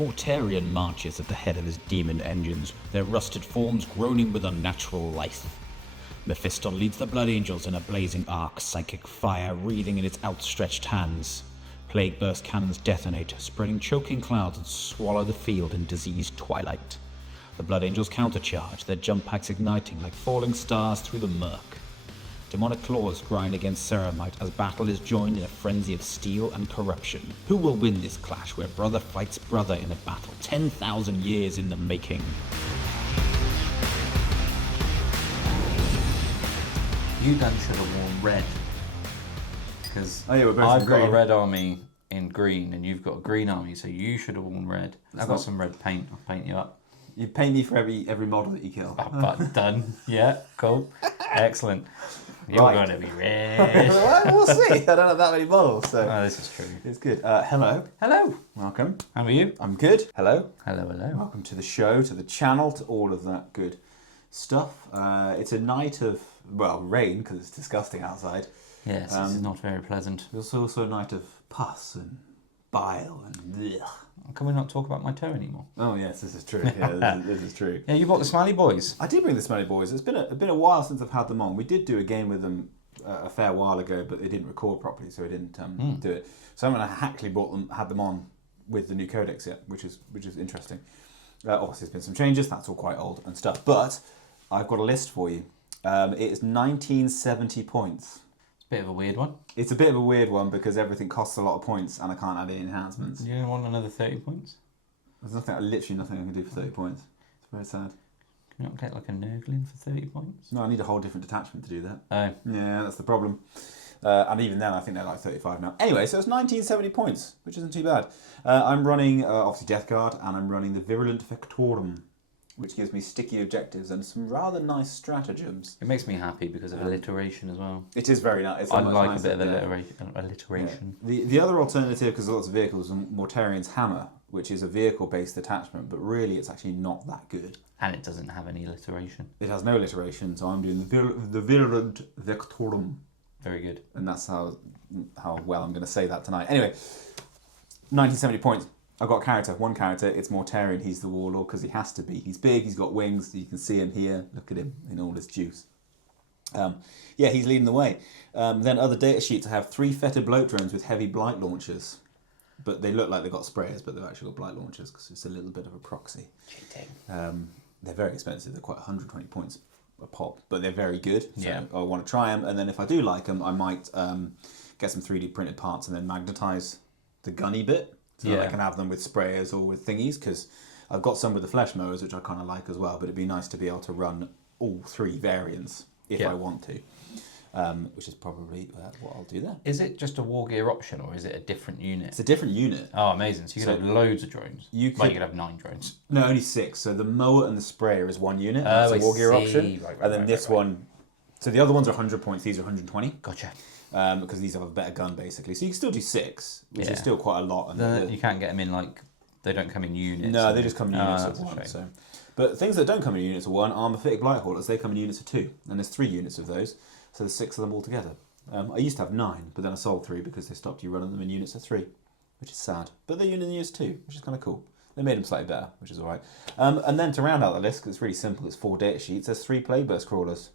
Mortarion marches at the head of his demon engines, their rusted forms groaning with unnatural life. Mephiston leads the Blood Angels in a blazing arc, psychic fire wreathing in its outstretched hands. Plague burst cannons detonate, spreading choking clouds that swallow the field in diseased twilight. The Blood Angels countercharge, their jump packs igniting like falling stars through the murk. Demonic claws grind against Ceramite as battle is joined in a frenzy of steel and corruption. Who will win this clash where brother fights brother in a battle 10,000 years in the making? You done should have worn red. Because we're both I've in got a green. red army in green and you've got a green army, so you should have worn red. I've got some red paint. I'll paint you up. You pay me for every model that you kill. But done. Yeah, cool. Excellent. You're Right. going to be red. Well, we'll see. I don't have that many models, so Oh, this is true. it's good. Hello. Hello. Welcome. How are you? I'm good. Hello. Hello, hello. Welcome to the show, to the channel, to all of that good stuff. It's a night of, rain, because it's disgusting outside. Yes, this is not very pleasant. It's also a night of pus and bile and blech. Can we not talk about my toe anymore? Oh yes, this is true. Yeah, this is true. Yeah, you bought the Smiley Boys. I did bring the Smelly Boys. It's been a while since I've had them on. We did do a game with them a fair while ago, but they didn't record properly, so we didn't do it. So I haven't actually had them on with the new codex yet, which is interesting. Obviously, there's been some changes. That's all quite old and stuff. But I've got a list for you. It is 1970 points. Bit of a weird one. It's a bit of a weird one because everything costs a lot of points and I can't add any enhancements. You want another 30 points? There's literally nothing I can do for 30 points. It's very sad. Can you not get like a Nurgles for 30 points? No, I need a whole different detachment to do that. Oh. Yeah, that's the problem. And even then, I think they're like 35 now. Anyway, so it's 1970 points, which isn't too bad. I'm running, obviously, Death Guard, and I'm running the Virulent Vectorum, which gives me sticky objectives and some rather nice stratagems. It makes me happy because of alliteration as well. It is very nice. It's I much like a nicer, bit of yeah. alliteration. Yeah. The other alternative, because lots of vehicles, is Mortarian's Hammer, which is a vehicle-based attachment, but really it's actually not that good. And it doesn't have any alliteration. It has no alliteration, so I'm doing the Virulent Vectorum. Very good. And that's how well I'm going to say that tonight. Anyway, 1970 points. I've got one character, it's Mortarion, he's the Warlord, because he has to be. He's big, he's got wings, you can see him here, look at him in all his juice. He's leading the way. Then other data sheets, I have 3 fetid bloat drones with heavy blight launchers. But they look like they've got sprayers, but they've actually got blight launchers, because it's a little bit of a proxy. Cheating. They're very expensive, they're quite 120 points a pop, but they're very good, so Yeah. I want to try them, and then if I do like them, I might get some 3D printed parts and then magnetise the gunny bit, so that I can have them with sprayers or with thingies, because I've got some with the flesh mowers, which I kind of like as well, but it'd be nice to be able to run all 3 variants if I want to, which is probably what I'll do there. Is it just a war gear option or is it a different unit? It's a different unit. Oh, amazing. So you could have loads of drones. You Like could- you could have 9 drones. No, only 6. So the mower and the sprayer is one unit. That's a war gear option. Right, and then this one. So the other ones are 100 points. These are 120. Gotcha. Because these have a better gun basically. So you can still do 6, which is still quite a lot. And You can't get them in like, they don't come in units. no, they just come in units that's of a 1. shame. So, but things that don't come in units of 1, armor fitted blight haulers, they come in units of 2, and there's 3 units of those. So there's 6 of them altogether. I used to have 9, but then I sold 3 because they stopped you running them in units of 3, which is sad. But they're in units 2, which is kind of cool. They made them slightly better, which is all right. And then to round out the list, 'cause it's really simple, it's 4 data sheets. There's 3 plague burst crawlers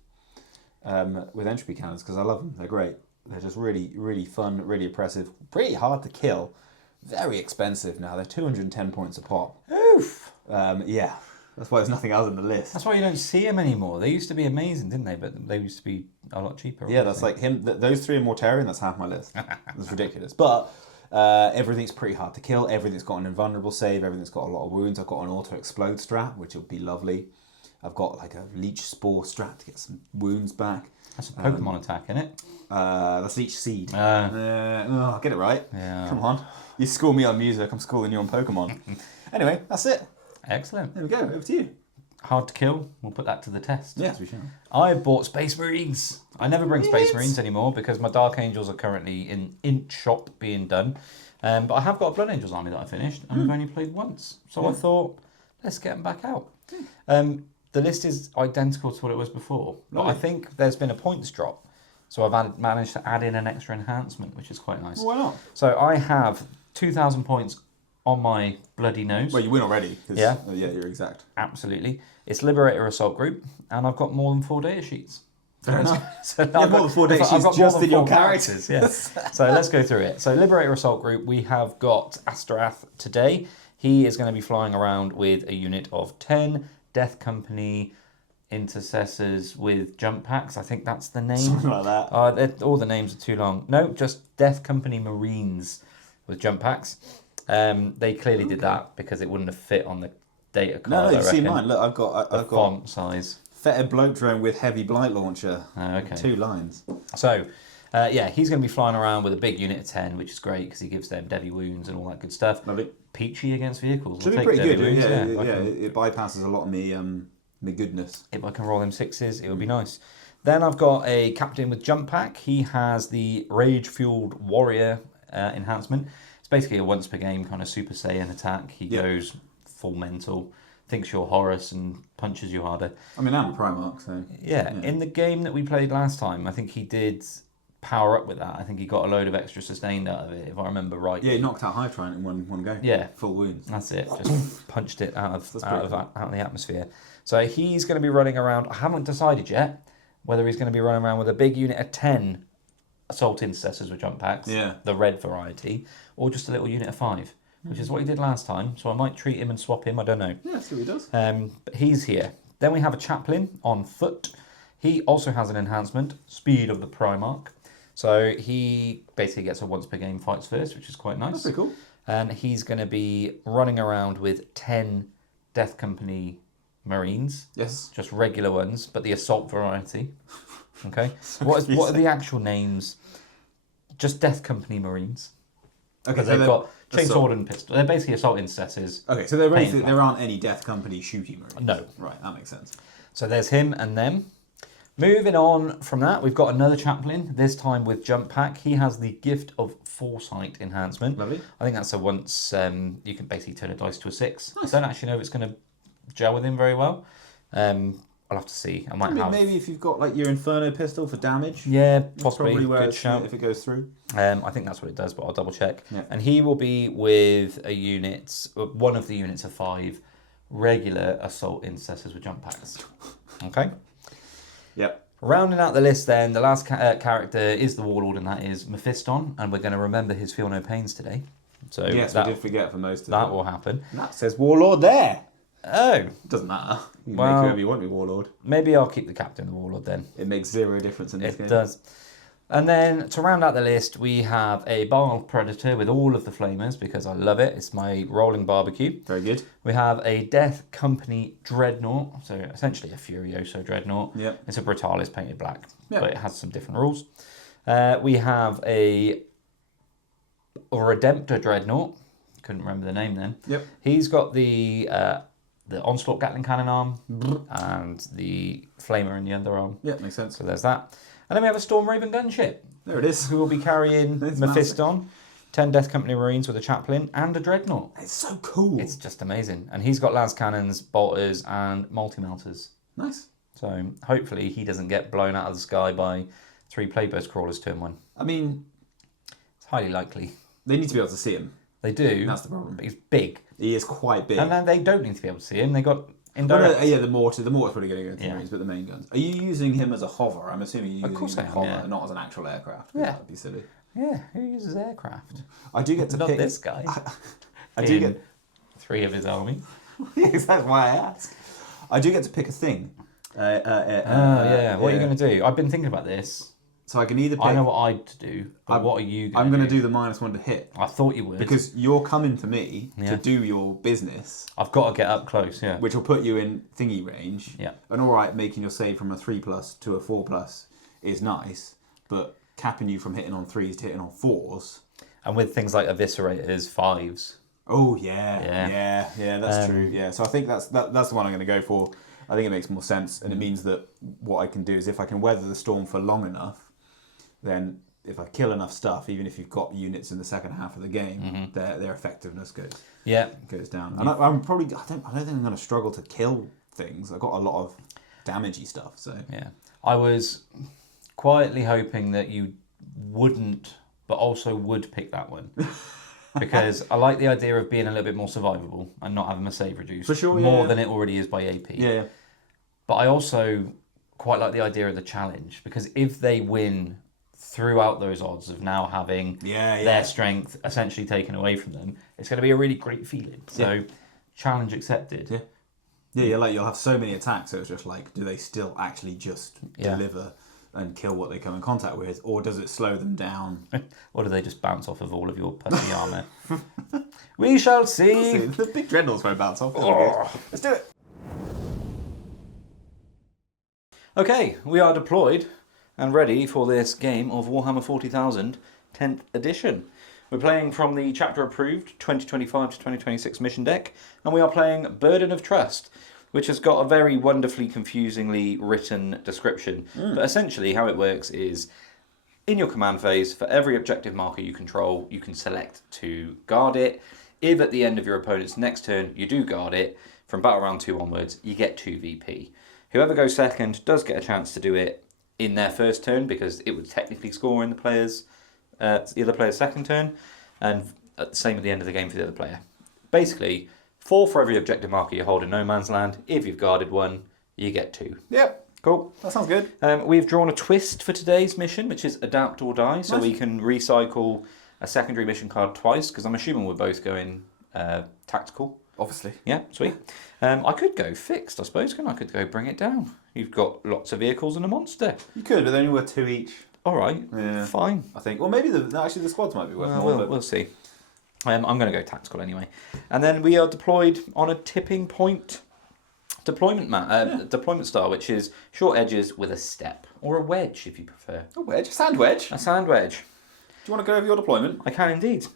with entropy cannons, because I love them. They're great. They're just really, really fun, really oppressive, pretty hard to kill. Very expensive now. They're 210 points a pop. Oof. Yeah, that's why there's nothing else on the list. That's why you don't see them anymore. They used to be amazing, didn't they? But they used to be a lot cheaper. Yeah, that's like him. Those 3 are Mortarion. That's half my list. That's ridiculous. But everything's pretty hard to kill. Everything's got an invulnerable save. Everything's got a lot of wounds. I've got an auto explode strat, which will be lovely. I've got like a leech spore strat to get some wounds back. That's a Pokemon attack, isn't it? That's leech seed. Get it right. Yeah. Come on. You school me on music. I'm schooling you on Pokemon. Anyway, that's it. Excellent. There we go. Over to you. Hard to kill. We'll put that to the test. Yes, we shall. I bought Space Marines. I never bring Space Marines anymore because my Dark Angels are currently in int shop being done. But I have got a Blood Angels army that I finished, and we've only played once. So I thought, let's get them back out. The list is identical to what it was before, but I think there's been a points drop. So I've managed to add in an extra enhancement, which is quite nice. Why not? So I have 2,000 points on my bloody nose. Well, you win already. Yeah. Yeah, you're exact. Absolutely. It's Liberator Assault Group, and I've got more than 4 data sheets. Fair enough. So You have more than 4 data sheets just in your characters. Yes. So let's go through it. So Liberator Assault Group, we have got Astarath today. He is going to be flying around with a unit of 10 Death Company intercessors with jump packs. I think that's the name. Something like that. All the names are too long. No, just Death Company Marines with jump packs. They clearly did that because it wouldn't have fit on the data card. No, you see mine. Look, I've got font size. Fetid Bloat Drone with heavy blight launcher. Okay. 2 lines. So, he's going to be flying around with a big unit of 10, which is great because he gives them deadly wounds and all that good stuff. Lovely. Peachy against vehicles. Should be pretty good. It bypasses a lot of me goodness. If I can roll them 6s, it would be nice. Then I've got a captain with jump pack. He has the Rage Fueled Warrior enhancement. It's basically a once per game kind of Super Saiyan attack. He goes full mental, thinks you're Horus and punches you harder. I mean, I'm a Primarch, so... Yeah, in the game that we played last time, I think he did power up with that. I think he got a load of extra sustained out of it, if I remember right. Yeah, he knocked out High Tyrant in one go. Yeah. Full wounds. That's it. Just punched it out of the atmosphere. So he's going to be running around. I haven't decided yet whether he's going to be running around with a big unit of 10 Assault Intercessors with jump packs, the red variety, or just a little unit of 5, which is what he did last time. So I might treat him and swap him. I don't know. Yeah, see what he does. But he's here. Then we have a Chaplain on foot. He also has an enhancement, Speed of the Primarch. So he basically gets a once per game fights first, which is quite nice. That's pretty cool. And he's going to be running around with 10 Death Company Marines. Yes. Just regular ones, but the assault variety. Okay. What are the actual names? Just Death Company Marines. Okay, so they've got chainsword and pistol. They're basically assault intercessors. Okay, so there aren't any Death Company shooty Marines. No. Right, that makes sense. So there's him and them. Moving on from that, we've got another chaplain, this time with jump pack. He has the Gift of Foresight enhancement. Lovely. I think that's a once you can basically turn a dice to a 6. Nice. I don't actually know if it's going to gel with him very well. I'll have to see. I might have. Maybe if you've got like your Inferno pistol for damage. Yeah, that's possibly. Probably where good shout. If it goes through. I think that's what it does, but I'll double check. Yeah. And he will be with one of the units of 5 regular assault intercessors with jump packs. Okay. Yep. Rounding out the list then, the last character is the Warlord, and that is Mephiston, and we're going to remember his Feel No Pains today. So yes, we did forget for most of that will happen. And that says Warlord there. Oh. Doesn't matter. You can Well, make whoever you want with Warlord. Maybe I'll keep the captain of the Warlord then. It makes 0 difference in this game. It does. And then to round out the list, we have a Baal Predator with all of the flamers because I love it. It's my rolling barbecue. Very good. We have a Death Company Dreadnought, so essentially a Furioso Dreadnought. Yep. It's a Brutalis painted black, yep. but it has some different rules. We have a Redemptor Dreadnought. Couldn't remember the name then. Yep. He's got the Onslaught Gatling Cannon arm and the Flamer in the underarm. Yeah, makes sense. So there's that. And then we have a Storm Raven gunship. There it is. Who will be carrying Mephiston, 10 Death Company Marines with a Chaplain, and a Dreadnought. It's so cool. It's just amazing. And he's got Lance Cannons, Bolters, and Multi-Melters. Nice. So hopefully he doesn't get blown out of the sky by 3 Plagueburst Crawlers turn 1. I mean... It's highly likely. They need to be able to see him. They do. That's the problem. But he's big. He is quite big. And then they don't need to be able to see him. They got indirect. Yeah, the mortar's probably going to go to the Marines, but the main guns. Are you using him as a hover? I'm assuming you're using him as a hover, not as an actual aircraft. Yeah. That would be silly. Yeah, who uses aircraft? I do get to Not pick... this guy. I do get... 3 of his army. Yes, that's why I ask. I do get to pick a thing. What are you going to do? I've been thinking about this. So I can either pick... I know what I'd do, but what are you going to do? I'm going to do the -1 to hit. I thought you would. Because you're coming to me to do your business. I've got to get up close, yeah. Which will put you in thingy range. Yeah. And alright, making your save from a 3+ to a 4+ is nice, but capping you from hitting on 3s to hitting on 4s. And with things like Eviscerators, 5s. Oh, yeah, that's true. Yeah, so I think that's the one I'm going to go for. I think it makes more sense, and it means that what I can do is if I can weather the storm for long enough, then if I kill enough stuff, even if you've got units in the second half of the game, their effectiveness goes down. And I don't think I'm going to struggle to kill things. I've got a lot of damagey stuff. So yeah, I was quietly hoping that you wouldn't, but also would pick that one. because I like the idea of being a little bit more survivable and not having my save reduced. For sure, more yeah. than it already is by AP. Yeah. But I also quite like the idea of the challenge, because if they win throughout those odds of now having their strength essentially taken away from them, it's going to be a really great feeling. So, challenge accepted. Yeah. Yeah, like you'll have so many attacks, so it's just like, do they still actually just deliver and kill what they come in contact with, or does it slow them down? Or do they just bounce off of all of your pussy armour? We shall see. The big dreadnoughts won't bounce off. Let's do it. Okay, we are deployed and ready for this game of Warhammer 40,000 10th edition. We're playing from the chapter approved 2025 to 2026 mission deck, and we are playing Burden of Trust, which has got a very wonderfully confusingly written description. But essentially how it works is, in your command phase, for every objective marker you control, you can select to guard it. If at the end of your opponent's next turn you do guard it, from battle round 2 onwards, you get 2 VP. Whoever goes second does get a chance to do it in their first turn, because it would technically score in the other player's second turn, and the same at the end of the game for the other player. Basically, 4 for every objective marker you hold in no man's land. If you've guarded one, you get 2. Yep. Cool. That sounds good. We've drawn a twist for today's mission, which is Adapt or Die, so we can recycle a secondary mission card twice, because I'm assuming we're both going tactical. Obviously. Yeah, sweet. I could go fixed, I suppose, couldn't I? I could go bring it down. You've got lots of vehicles and a monster. You could, but then you were 2 each. All right, fine. I think. Well, maybe actually the squads might be worth more. We'll see. I'm going to go tactical anyway. And then we are deployed on a tipping point deployment style, which is short edges with a step, or a wedge if you prefer. A wedge? A sand wedge? A sand wedge. Do you want to go over your deployment? I can indeed.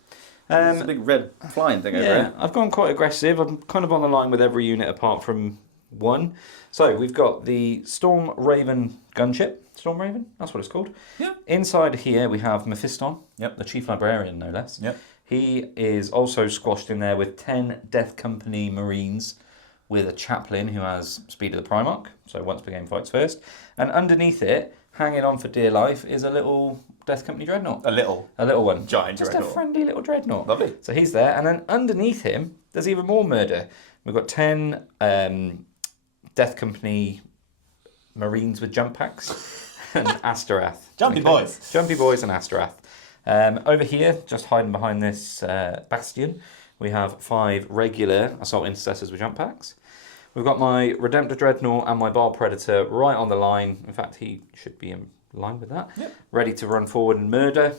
There's a big red flying thing over here. I've gone quite aggressive. I'm kind of on the line with every unit apart from one. So we've got the Storm Raven gunship. Storm Raven, that's what it's called. Yeah. Inside here we have Mephiston, Yep. the Chief Librarian, no less. Yep. He is also squashed in there with 10 Death Company Marines with a chaplain who has Speed of the Primarch, so once per game fights first. And underneath it, hanging on for dear life, is a little Death Company Dreadnought. A little one. giant Just dreadnought. a friendly little Dreadnought. Lovely. So he's there, and then underneath him, there's even more murder. We've got 10 Death Company Marines with jump packs and Asterath. Jumpy boys. Jumpy boys and Asterath. Over here, just hiding behind this bastion, we have 5 regular Assault Intercessors with jump packs. We've got my Redemptor Dreadnought and my Bar Predator right on the line. In fact, he should be in line with that. Yep. Ready to run forward and murder.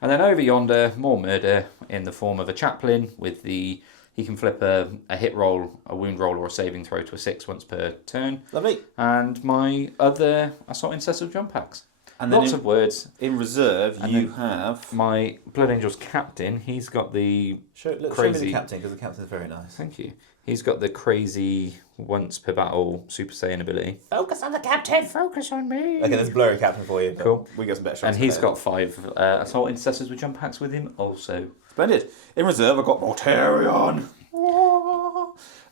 And then over yonder, more murder in the form of a chaplain with he can flip a hit roll, a wound roll, or a saving throw to a 6 once per turn. Lovely. And my other Assault Intercessor jump packs. And then Lots of words. In reserve, And you then have... My Blood Angels captain, he's got the Show me crazy... the captain, because the captain's very nice. Thank you. He's got the crazy once per battle Super Saiyan ability. Focus on the captain, focus on me. Okay, there's a blurry captain for you. But Cool. We got some better shots. And he's got 5 Assault Intercessors with jump packs with him also. Splendid. In reserve, I've got Mortarion.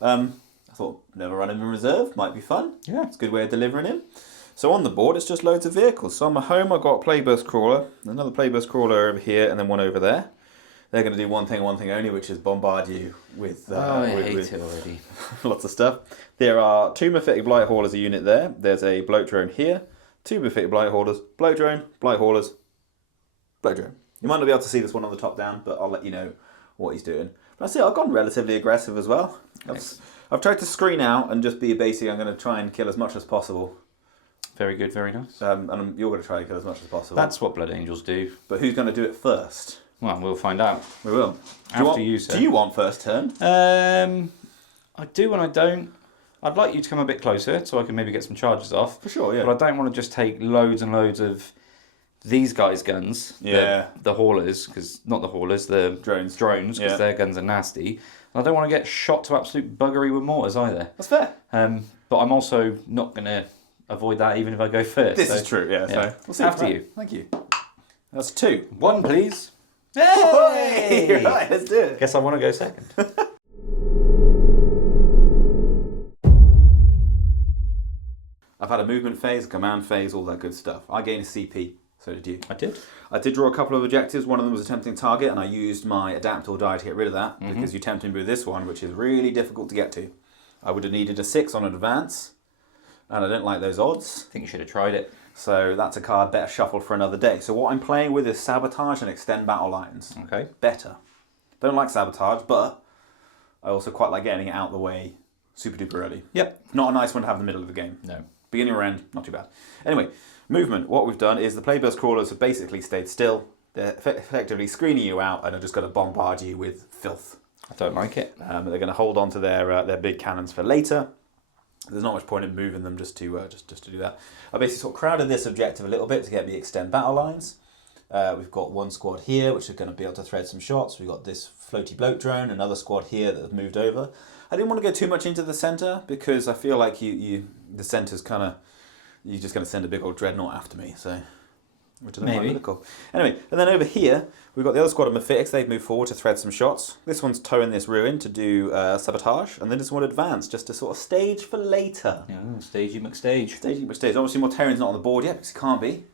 I thought never run him in reserve. Might be fun. Yeah. It's a good way of delivering him. So on the board, it's just loads of vehicles. So on my home, I've got a Playburst Crawler, another Playburst Crawler over here, and then one over there. They're going to do one thing only, which is bombard you with, I hate it already. lots of stuff. There are 2 Mephitic Blight Haulers a unit there. There's a Bloat Drone here. 2 Mephitic Blight Haulers, Bloat Drone, Blight Haulers, Bloat Drone. You might not be able to see this one on the top down, but I'll let you know what he's doing. But I see I've gone relatively aggressive as well. I've tried to screen out and just be a basic. I'm going to try and kill as much as possible. Very good, very nice. And you're going to try and kill as much as possible. That's what Blood Angels do. But who's going to do it first? Well, we'll find out. We will. After you, sir. Do you want first turn? I do and I don't. I'd like you to come a bit closer so I can maybe get some charges off. For sure, yeah. But I don't want to just take loads and loads of these guys' guns. Yeah. The haulers, because not the haulers, the Drones. because Yeah. their guns are nasty. And I don't want to get shot to absolute buggery with mortars either. That's fair. But I'm also not going to avoid that even if I go first. This so- is true, yeah. So we'll see. After Right. you. Thank you. That's 2. 1, please. Hey! Right, let's do it. Guess I want to go second. I've had a movement phase, a command phase, all that good stuff. I gain a CP. So did you. I did. I did draw a couple of objectives. One of them was a tempting target, and I used my adapt or die to get rid of that, because you tempted me with this one, which is really difficult to get to. I would have needed a 6 on an advance, and I don't like those odds. I think you should have tried it. So that's a card better shuffled for another day. So what I'm playing with is Sabotage and Extend Battle Lines. Okay. Better. Don't like Sabotage, but I also quite like getting it out of the way super duper early. Yep. Not a nice one to have in the middle of the game. No. Beginning or end, not too bad. Anyway, movement. What we've done is the Playburst Crawlers have basically stayed still. They're effectively screening you out and are just going to bombard you with filth. I don't like it. They're going to hold on to their big cannons for later. There's not much point in moving them just to do that. I basically sort of crowded this objective a little bit to get me extend battle lines. We've got one squad here which are going to be able to thread some shots. We've got this floaty bloat drone, another squad here that have moved over. I didn't want to go too much into the centre because I feel like the centre's kind of, you're just going to send a big old dreadnought after me, so which I don't Maybe. mind. Cool. Anyway, and then over here we've got the other squad of Mephitics. They've moved forward to thread some shots. This one's towing this ruin to do sabotage, and then this one advance just to sort of stage for later. Oh, Stagey McStage. Staging for stage. Obviously, Mortarion's not on the board yet because he can't be.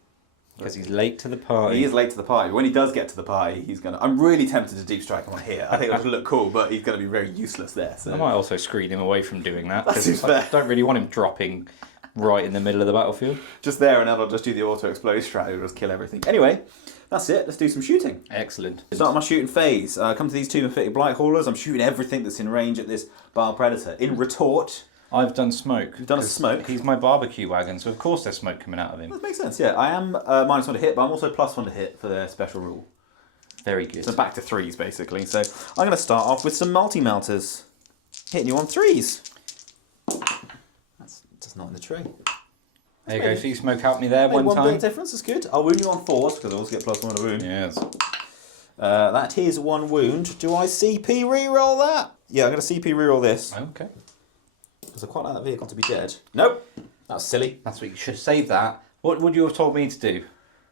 Because he's late to the party. He is late to the party. When he does get to the party, he's gonna. I'm really tempted to deep strike him on here. I think it'll look cool, but he's gonna be very useless there. So I might also screen him away from doing that. That 'cause seems I fair. don't really want him dropping right in the middle of the battlefield. just there, and then I'll just do the auto explode strategy. It'll just kill everything. Anyway, that's it. Let's do some shooting. Excellent. Start my shooting phase. Come to these two Mephitic Blight Haulers. I'm shooting everything that's in range at this Bile Predator. In retort, I've done smoke. You've done a 'cause smoke? He's my barbecue wagon, so of course there's smoke coming out of him. that makes sense. Yeah, I am -1 to hit, but I'm also +1 to hit for their special rule. Very good. So back to 3s basically. So I'm going to start off with some multi-melters. Hitting you on 3s. That's just not in the tray. There you go. See, smoke helped me there Made one one bit time. of difference, that's good. I'll wound you on 4s because I also get +1 to wound. Yes. That is 1 wound. Do I CP reroll that? Yeah, I'm going to CP reroll this. Okay. Because I quite like that vehicle to be dead. Nope. That's silly. That's what you should save that. What would you have told me to do?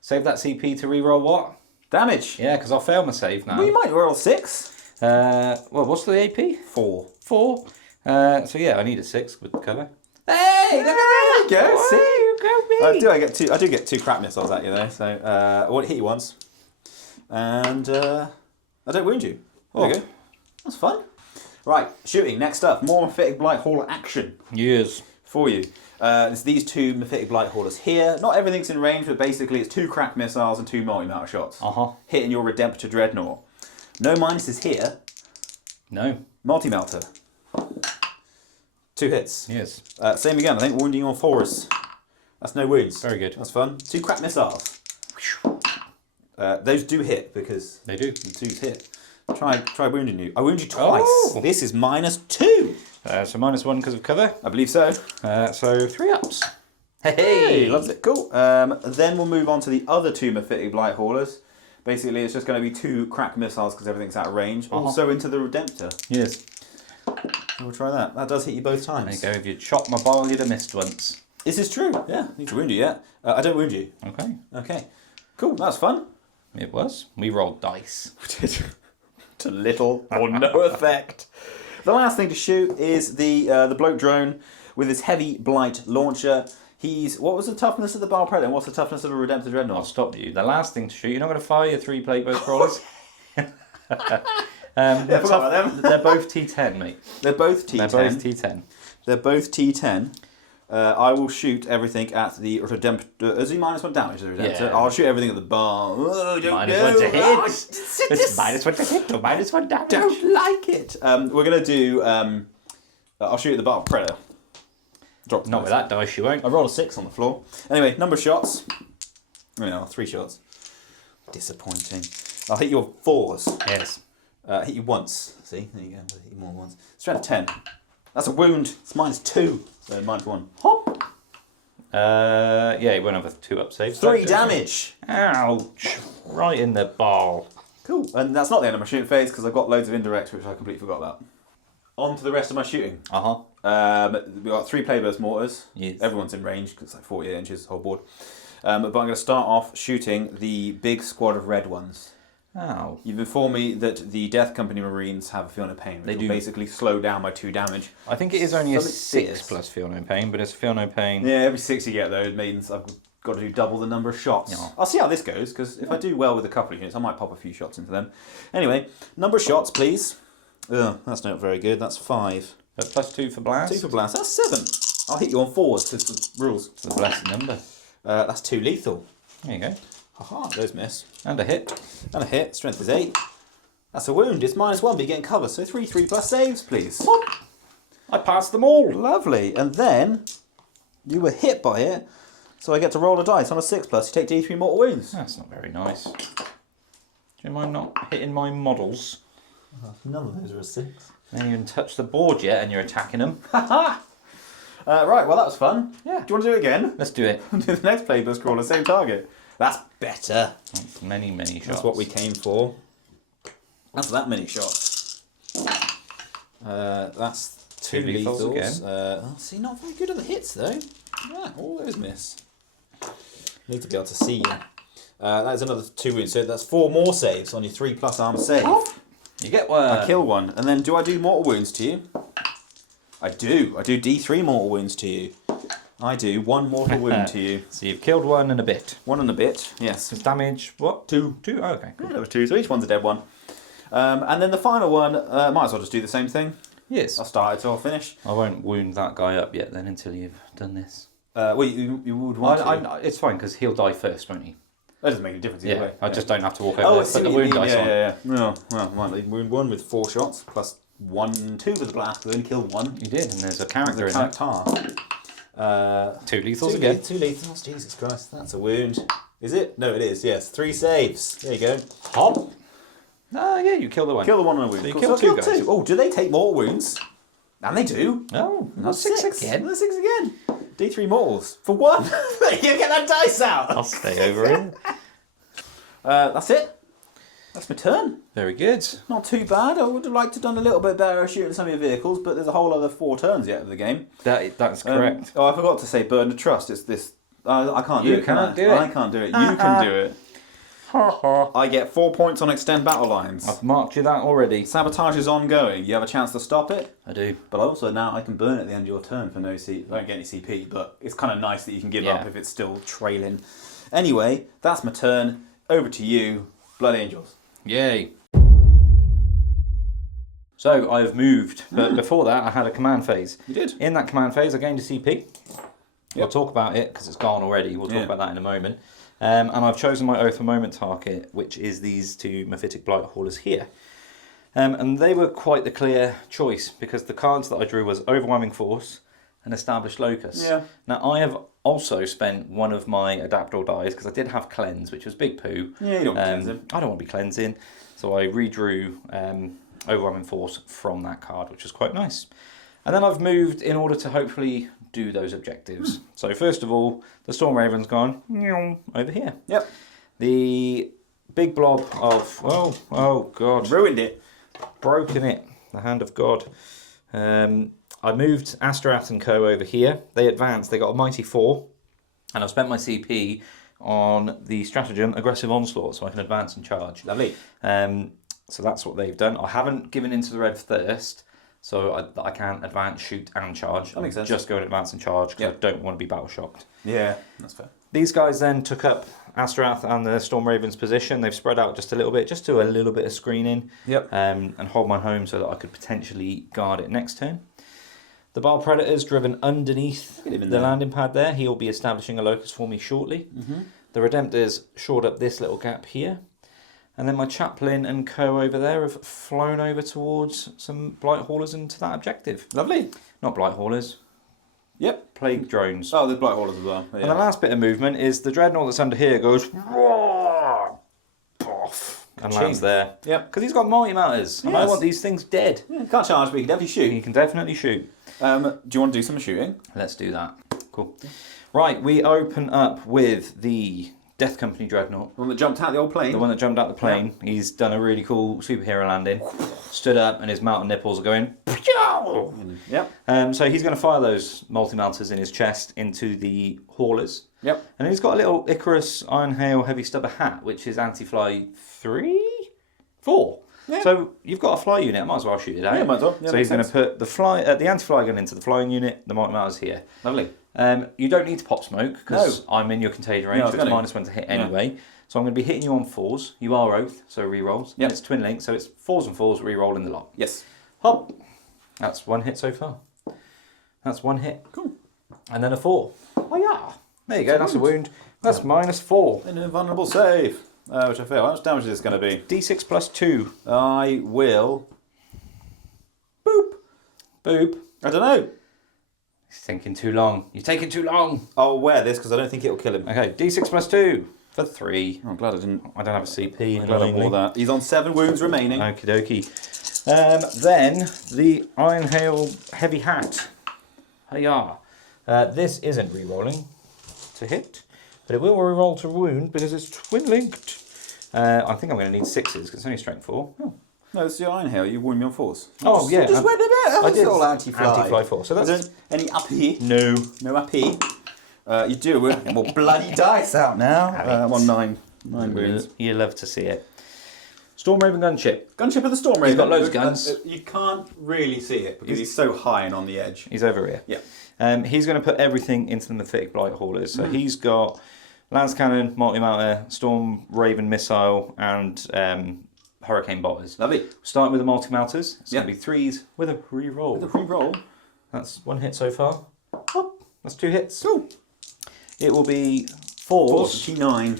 Save that CP to reroll what? Damage. Yeah, because I'll fail my save now. Well, you might roll 6. Well, what's the AP? 4. 4. So yeah, I need a 6 with the cover. Hey, there you go. Boy, See? you go me. I do get 2 crap missiles at you though, so I won't hit you once. And I don't wound you. There you go. That's fun. Right, shooting. Next up, more Mephitic Blight Hauler action Yes. for you. There's these 2 Mephitic Blight Haulers here. Not everything's in range, but basically it's 2 crack missiles and 2 multi-mount shots. Hitting your Redemptor Dreadnought. No minuses here. No. Multi-melter. 2 hits. Yes. Same again, I think, wounding on 4s. That's no wounds. Very good. That's fun. 2 crack missiles. Those do hit because They do. the 2s hit. Try wounding you. I wound you twice. Oh. This is -2. So -1 because of cover. I believe so. So 3 ups. Hey, loves it. Cool. Then we'll move on to the other 2 Mephitic Blight Haulers. Basically, it's just going to be 2 crack missiles because everything's out of range. Also into the Redemptor. Yes. So we'll try that. That does hit you both There times. you go. If you chop my bile, you'd have missed once. This is true. Yeah, need to wound you yet. I don't wound you. Okay. Okay. Cool. That's fun. It was. We rolled dice. To little or no effect. The last thing to shoot is the bloke drone with his heavy blight launcher. What was the toughness of the Bile Predator and what's the toughness of a Redemptor I'll Dreadnought? stop you. The last thing to shoot, you're not going to fire your 3 Playburst crawlers. Forgot about them. They're both T10, mate. They're both T10. They're both T10. They're both T10. I will shoot everything at the Redemptor. Is he -1 damage, the Redemptor? Yeah. I'll shoot everything at the bar. Oh, don't -1 go. to hit. Oh, It's -1 to hit or -1 damage. don't like it. We're going to do... I'll shoot at the Bile Predator. Drop Not with that dice, you won't. I rolled a 6 on the floor. Anyway, number of shots. Oh, 3 shots. Disappointing. I'll hit you on 4s. Yes. Hit you once. See, there you go. I'll hit you more once. Strength 10. That's a wound. It's -2. So -1. Hop. Yeah, you won't have a 2-up save. 3 damage. Ouch. Right in the ball. Cool. And that's not the end of my shooting phase because I've got loads of indirects which I completely forgot about. On to the rest of my shooting. We've got 3 Playburst mortars. Yes. Everyone's in range because it's like 48 inches whole board. But I'm going to start off shooting the big squad of red ones. Ow. You've informed me that the Death Company Marines have a Feel No Pain, which They will do. basically slow down my 2 damage. I think it is only a Something 6 fierce. plus Feel No Pain, but it's Feel No Pain. Yeah, every 6 you get though, it means got to do double the number of shots. Yeah. I'll see how this goes, because if I do well with a couple of units, I might pop a few shots into them. Anyway, number of shots, please. Ugh, that's not very good. That's 5. +2 for blast. 2 for blast. That's 7. I'll hit you on 4s, because the rules. It's a blessed number. That's 2 lethal. There you go. Haha, those miss. And a hit. And a hit. Strength is 8. That's a wound. It's -1, but you're getting cover. So 3 3+ saves, please. I passed them all. Lovely. And then you were hit by it, so I get to roll a dice on a 6+. You take D3 mortal wounds. That's not very nice. Do you mind not hitting my models? None of those are a 6. They haven't even touched the board yet, and you're attacking them. Right, well that was fun. Yeah. Do you want to do it again? Let's do it. Do the next playbook scroll, the same target. That's better. That's many shots. That's what we came for. That's that many shots. That's 2 Two lethals lethals. See, not very good at the hits though. Yeah, all those miss. Need to be able to see you. That's another 2 wounds, so that's 4 more saves on your 3+ armor save. You get one. I kill one, and then do I do mortal wounds to you? I do. I do D3 mortal wounds to you. I do 1 mortal wound to you. So you've killed 1 and a bit. 1 and a bit, yes. It's damage, what? 2. 2? Oh, okay, cool. Yeah, there was 2, so each one's a dead one. And then the final one, might as well just do the same thing. Yes. I'll start it till I finish. I won't wound that guy up yet then until you've done this. Well, you would want to. It's fine, because he'll die first, won't he? That doesn't make any difference either way. I just don't have to walk over Oh, there, I see put the what you wound mean. dice on. Yeah. No, well, might leave wound 1 with 4 shots, plus 1, 2 with the blast, we only killed 1. You did, and there's a character in there. 2 lethals 2 again. 2 lethals, Jesus Christ, that's a wound. Is it? No, it is, yes. 3 saves. There you go. Hop. Ah, yeah, you killed the one. Kill the one on a wound. So you Cool, killed so I 2 guys. 2. Oh, do they take more wounds? And they do. Oh, That's 6 again. That's 6 again. D3 mortals. For 1. You get that dice out. I'll stay over here. That's it. That's my turn. Very good. Not too bad. I would have liked to have done a little bit better shooting some of your vehicles, but there's a whole other 4 turns yet of the game. That's correct. Oh, I forgot to say burden of trust. It's this. I can't do You it. can can't I? do it. I can't do it. You can do it. I get 4 points on extend battle lines. I've marked you that already. Sabotage is ongoing. You have a chance to stop it. I do. But also now I can burn at the end of your turn for no CP. I don't get any CP, but it's kind of nice that you can give up if it's still trailing. Anyway, that's my turn. Over to you, Blood Angels. Yay. So I've moved, but before that I had a command phase. You did. In that command phase I gained a CP. We'll talk about it because it's gone already. We'll talk about that in a moment. And I've chosen my Oath of Moment target, which is these 2 Mephitic Blight Haulers here. And they were quite the clear choice because the cards that I drew was Overwhelming Force and Established Locus. Yeah. Now I have also spent one of my Adaptable dies because I did have Cleanse, which was big poo. Yeah, you don't want to cleanse him. I don't want to be cleansing, so I redrew Overwhelming Force from that card, which was quite nice. And then I've moved in order to hopefully do those objectives. So first of all, the Storm Raven's gone over here. Yep. The big blob of oh god, Ruined it. broken it. The hand of God. I moved Astaroth and Co over here. They advanced. They got a mighty 4, and I've spent my CP on the stratagem Aggressive Onslaught, so I can advance and charge. Lovely. So that's what they've done. I haven't given into the Red Thirst, so I can't advance, shoot, and charge. That makes sense. Just go and advance and charge because I don't want to be battle shocked. Yeah, that's fair. These guys then took up Astaroth and the Storm Raven's position. They've spread out just a little bit, just do a little bit of screening. Yep. And hold my home so that I could potentially guard it next turn. The Bile Predator's driven underneath the landing pad there. He'll be establishing a locus for me shortly. The Redemptor's shored up this little gap here. And then my Chaplain and Co over there have flown over towards some Blight Haulers into that objective. Lovely. Not Blight Haulers. Yep. Plague Drones. Oh, there's Blight Haulers as well. Yeah. And the last bit of movement is the Dreadnought that's under here goes Roar! Poff, and lands there. Yep. Because he's got multi-mounters, and I want these things dead. Yeah, can't charge, but you can definitely shoot. He can definitely shoot. Do you want to do some shooting? Let's do that. Cool. Right, we open up with the Death Company Dreadnought. The one that jumped out the old plane? The one that jumped out the plane. Yeah. He's done a really cool superhero landing. Stood up and his mountain nipples are going. Yep. So he's going to fire those multi-mounters in his chest into the haulers. Yep. And he's got a little Icarus Iron Hail Heavy Stubber hat, which is anti-fly 4. Yeah. So you've got a fly unit. I might as well shoot it out. Yeah, might as well. Yeah, so he's going to put the anti-fly gun into the flying unit. The multi-mounters here. Lovely. You don't need to pop smoke because I'm in your contagion range, so it's -1 to hit anyway. So I'm going to be hitting you on 4s. You are Oath, so re-rolls. Yep. And it's twin link, so it's 4s and 4s re-roll in the lot. Yes. Hop. That's 1 hit so far. That's 1 hit. Cool. And then a 4. Oh yeah. There you go. That's a wound. That's -4. An invulnerable save, which I fail. How much damage is this going to be? D6 plus 2. I will. Boop. Boop. I don't know. He's thinking too long. You're taking too long. I'll wear this because I don't think it'll kill him. Okay. D6 plus 2 for 3. Oh, I'm glad I didn't. I don't have a CP. I'm glad I wore that. He's on 7 wounds remaining. Okie dokie. Then the Iron Hail Heavy Hat. Hiya. This isn't re-rolling to hit, but it will re-roll to wound because it's twin linked. I think I'm going to need 6s because it's only strength 4. Oh. No, it's your Iron Hail. You wound me on 4s. Oh, yeah. Just went a bit. I did. All anti-fly. Anti-fly 4. So that's any up here? no. No up here. You do. We're getting more bloody dice out now. I'm on 9 wounds. You love to see it. Storm Raven gunship. Gunship of the Storm Raven. He's got loads of guns. You can't really see it because he's so high and on the edge. He's over here. Yeah. He's going to put everything into the Mephitic Blight Haulers. So he's got Lance Cannon, Multi-Mounter, Storm Raven Missile, and Hurricane Botters. Lovely. Starting with the Multi-Mounters. It's going to be 3s with a re-roll. With a re-roll. That's 1 hit so far. Oh, that's 2 hits. Cool. It will be 4s. 49.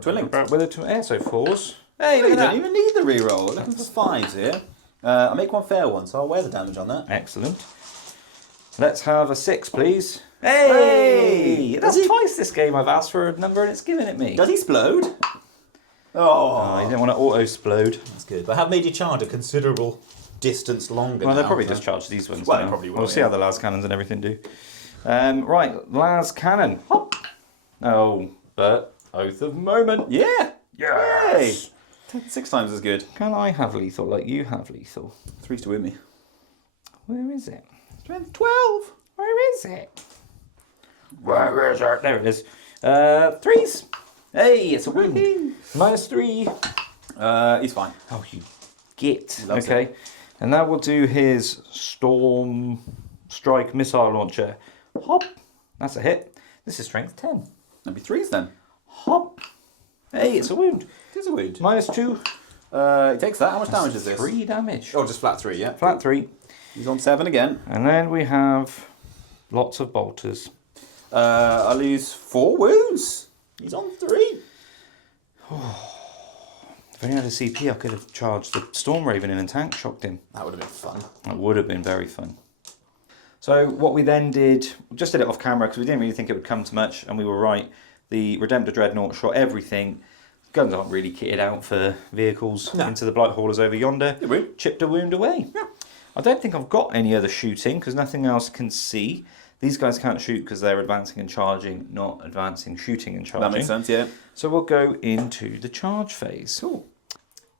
Twin link. With a twin, so 4s. Hey, look You at that. don't even need the re-roll. Looking for 5s here. I make 1 fair one, so I'll wear the damage on that. Excellent. Let's have a 6, please. Hey! That's twice this game I've asked for a number and it's given it me. Does he explode? Oh, you didn't want to auto-explode. That's good. But I have made you charge a considerable distance longer Well, now. they'll probably just charge these ones. Well, now. they probably will, We'll see how the las cannons and everything do. Right, las cannon. Hop. Oh, but Oath of Moment. Yeah. Yes. Yay. 6 times as good. Can I have lethal like you have lethal? 3's to win me. Where is it? Strength 12. Where is it? Where is it? There it is. 3s. Hey, it's a win. -3. He's fine. Oh, you git. Loves Okay. And that will do his Storm Strike missile launcher. Hop. That's a hit. This is strength 10. That'd be 3s then. Hop. Hey, it's a wound. It is a wound. -2. He takes that. How much damage is this? 3 damage. Oh, just flat 3, yeah. Flat 3. He's on 7 again. And then we have lots of bolters. I lose 4 wounds. He's on 3. If I only had a CP, I could have charged the Storm Raven in and tank shocked him. That would have been fun. That would have been very fun. So what we then did, just did it off camera because we didn't really think it would come to much, and we were right. The Redemptor Dreadnought shot everything. Guns aren't really kitted out for vehicles into the Blight Haulers over yonder. Chipped a wound away. Yeah. I don't think I've got any other shooting because nothing else can see. These guys can't shoot because they're advancing and charging, not advancing, shooting and charging. That makes sense, yeah. So we'll go into the charge phase. Cool.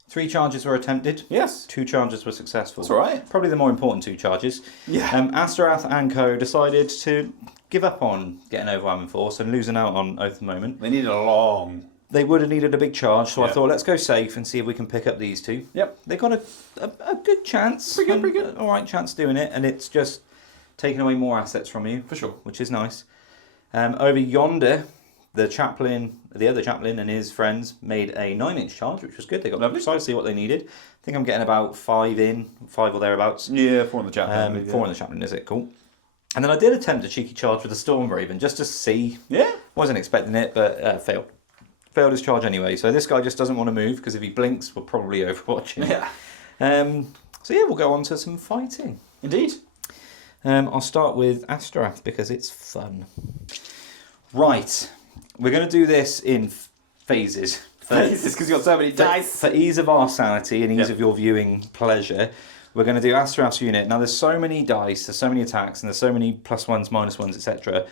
3 charges were attempted. Yes. 2 charges were successful. That's all right. Probably the more important 2 charges. Yeah. Astaroth and Co decided to give up on getting overwhelming force and losing out on Oath of Moment. They needed a long... They would have needed a big charge, so I Yeah. thought let's go safe and see if we can pick up these 2. Yep. They got a good chance. Pretty good. All right chance doing it, and it's just taking away more assets from you. For sure. Which is nice. Over yonder, the other chaplain and his friends made a 9-inch charge, which was good. They got precisely what they needed. I think I'm getting about 5 or thereabouts. Yeah, 4 on the chaplain. 4 on the chaplain, is it? Cool. And then I did attempt a cheeky charge with the Storm Raven just to see. Yeah. Wasn't expecting it, but failed. Failed his charge anyway. So this guy just doesn't want to move because if he blinks, we're probably overwatching. Yeah. So yeah, we'll go on to some fighting. Indeed. I'll start with Astaroth because it's fun. Right. We're going to do this in phases. Phases because you've got so many dice. For ease of our sanity and ease of your viewing pleasure, we're going to do Astaroth's unit. Now there's so many dice, there's so many attacks, and there's so many +1s, -1s, etc.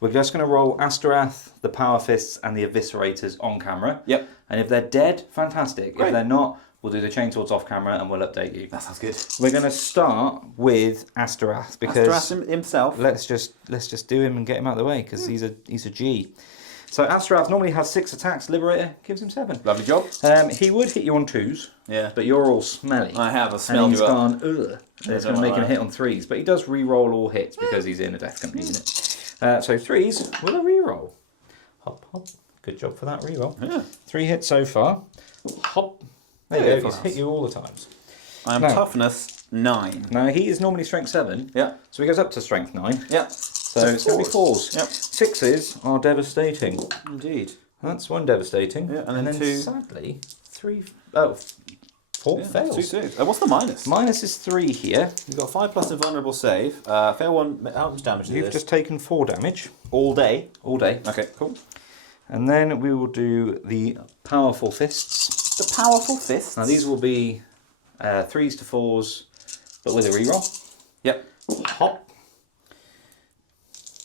We're just going to roll Astaroth, the Power Fists, and the Eviscerators on camera. Yep. And if they're dead, fantastic. Great. If they're not, we'll do the chain swords off camera and we'll update you. That sounds good. We're going to start with Astaroth because Astaroth himself. let's just do him and get him out of the way because he's a G. So Astrath normally has 6 attacks. Liberator gives him 7. Lovely job. He would hit you on 2s. Yeah. But you're all smelly. I have a And smell he's you up. gone, ugh. And it's going to make him that. hit on 3s. But he does re-roll all hits because he's in a Death Company unit. So 3s with a re-roll. Hop, hop. Good job for that re-roll. Yeah. 3 hits so far. Hop. There you go. He's hit you all the times. I am No. toughness 9. Now he is normally strength 7. Yeah. So he goes up to strength 9. Yeah. So it's going to be 4s. Yep. 6s are devastating. Indeed. That's 1 devastating. Yeah, and then 2. Sadly, 4 fails. 2 6. What's the minus? Minus is 3 here. You've got 5 plus invulnerable save. Fail 1. How much damage is You've this? just taken 4 damage all day. all day. Okay, cool. And then we will do the powerful fists. The powerful fists. Now these will be 3s to 4s, but with a reroll. Yep. Hop.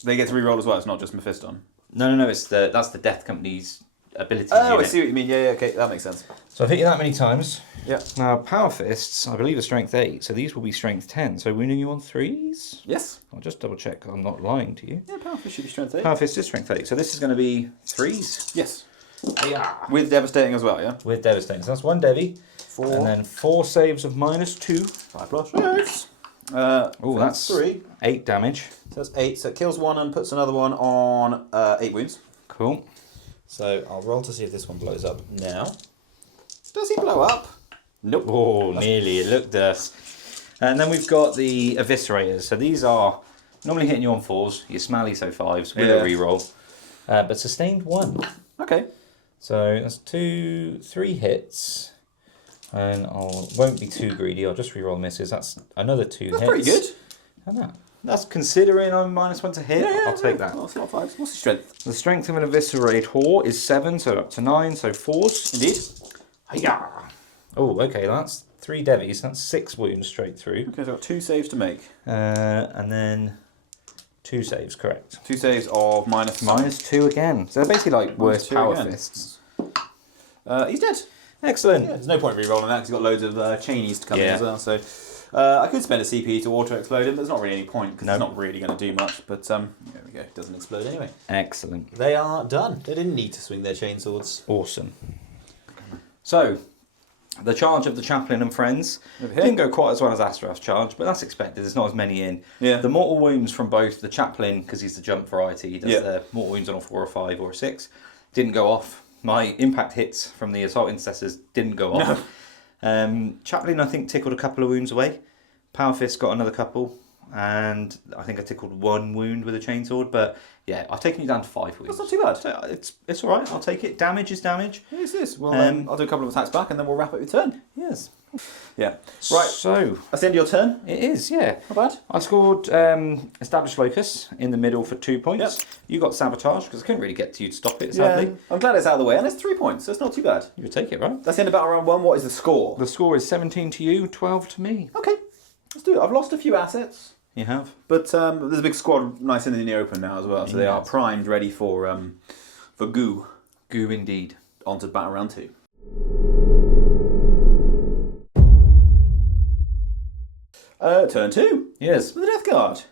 They get to reroll as well. It's not just Mephiston. No. That's the Death Company's abilities Oh, unit. I see what you mean. Yeah. Okay, that makes sense. So I've hit you that many times. Yeah. Now power fists, I believe, are strength 8, so these will be strength 10. So wounding you on 3s. Yes. I'll just double check. I'm not lying to you. Yeah, power fist should be strength 8. Power fist is strength 8, so this is going to be 3s. Yes. Yeah. With devastating as well. Yeah. With devastating. So that's 1 Devi. 4. And then 4 saves of -2. 5 plus 6. Oh, that's 3. 8 damage. So that's 8. So it kills 1 and puts another one on 8 wounds. Cool. So I'll roll to see if this one blows up now. Does he blow up? Nope. Oh, nearly. It looked us. And then we've got the Eviscerators. So these are normally hitting you on 4s. You're smelly, so 5s with a Yeah. reroll. But sustained 1. Okay. So that's 3 hits. And I won't be too greedy. I'll just reroll misses. That's another 2 That's hits. pretty good. And that's considering I'm -1 to hit. I'll take that. Well, it's not 5. What's his strength? The strength of an Eviscerator is 7, so up to 9, so 4s. Indeed. Hiya! Oh, okay, that's 3 Devis. That's 6 wounds straight through. Okay, so I've got 2 saves to make. And then 2 saves, correct. 2 saves of minus -2 again. So they're basically like worst 2 power again. fists. He's dead. Excellent. Yeah, there's no point in re-rolling that because he's got loads of chainies to come in Yeah. as well. So I could spend a CP to auto-explode him, but there's not really any point because No. it's not really going to do much. But there we go. It doesn't explode anyway. Excellent. They are done. They didn't need to swing their chainswords. Awesome. So, the charge of the Chaplain and friends Over here. didn't go quite as well as Astrath's charge, but that's expected. There's not as many in. Yeah. The mortal wounds from both the Chaplain, because he's the jump variety, he does Yeah. the mortal wounds on a 4 or 5 or a 6, didn't go off. My impact hits from the Assault Intercessors didn't go off. Chaplain, I think, tickled a couple of wounds away. Power Fist got another couple. And I think I tickled 1 wound with a chainsword. But yeah, I've taken you down to 5 wounds. That's not too bad. So it's all right. I'll take it. Damage is damage. Yes, it is. Well, Um, I'll do a couple of attacks back and then we'll wrap up your turn. Yes. Yeah. Right. So That's the end of your turn. it is. Yeah. Not bad. I scored Established Locus in the middle for 2 points. Yep. You got Sabotage because I couldn't really get to you to stop it, sadly. Yeah. I'm glad it's out of the way and it's 3 points. So it's not too bad. You would take it, right? That's the end of battle round 1. What is the score? The score is 17 to you, 12 to me. Okay. Let's do it. I've lost a few assets. You have. But there's a big squad nice in the open now as well. So they are Yes. primed, ready for goo. Goo indeed. On to battle round 2. Turn 2. Yes. With the Death Guard. It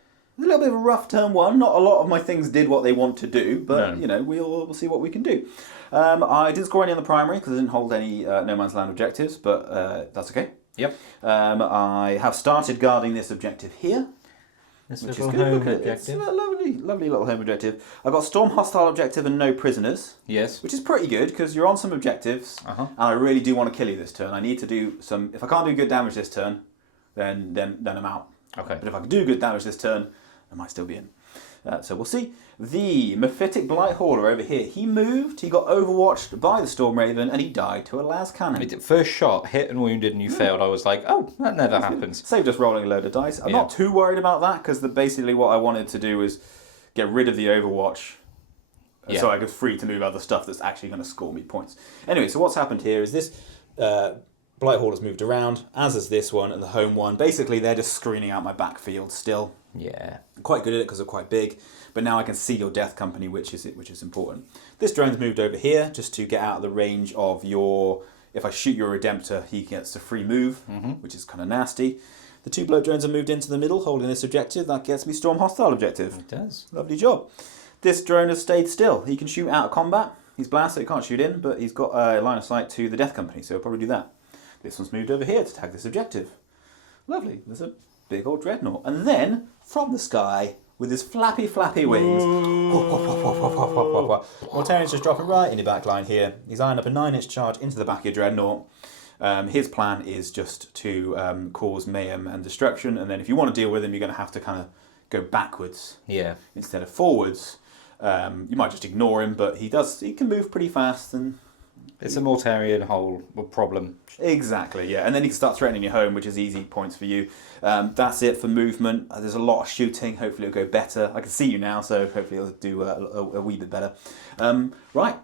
was a little bit of a rough turn 1. Not a lot of my things did what they want to do, but No. you know we'll see what we can do. I didn't score any on the primary because I didn't hold any No Man's Land objectives, but that's okay. Yep. I have started guarding this objective here, This which is little good. home Look at it. It's a objective. lovely little home objective. I've got Storm Hostile objective and no prisoners, Yes. which is pretty good because you're on some objectives, Uh-huh. and I really do want to kill you this turn. I need to do some. If I can't do good damage this turn, then I'm out. Okay. But if I can do good damage this turn, I might still be in. So we'll see. The Mephitic Blight Hauler over here. He moved, he got overwatched by the Storm Raven, and he died to a las cannon. First shot, hit and wounded, and you failed. I was like, oh, that never happens. Saved us rolling a load of dice. I'm Yeah. not too worried about that, because basically what I wanted to do was get rid of the overwatch Yeah. so I could free to move other stuff that's actually going to score me points. Anyway, so what's happened here is this Blight Hauler's moved around, as is this one and the home one. Basically, they're just screening out my backfield still. Yeah. I'm quite good at it because they're quite big, but now I can see your Death Company, which is important. This drone's moved over here just to get out of the range of your... If I shoot your Redemptor, he gets a free move, which is kind of nasty. The 2 blow drones are moved into the middle, holding this objective. That gets me Storm Hostile objective. It does. Lovely job. This drone has stayed still. He can shoot out of combat. He's blast, so he can't shoot in, but he's got a line of sight to the Death Company, so he'll probably do that. This one's moved over here to tag this objective. Lovely. There's a big old dreadnought. And then, from the sky, with his flappy wings, Mortarian's just dropping right in your back line here. He's eyeing up a 9-inch charge into the back of your dreadnought. His plan is just to cause mayhem and destruction, and then if you want to deal with him, you're going to have to kind of go backwards instead of forwards. You might just ignore him, but he can move pretty fast, and it's a Mortarian whole problem. Exactly, yeah. And then he can start threatening your home, which is easy points for you. That's it for movement. There's a lot of shooting. Hopefully it'll go better. I can see you now, so hopefully it'll do a wee bit better. Right,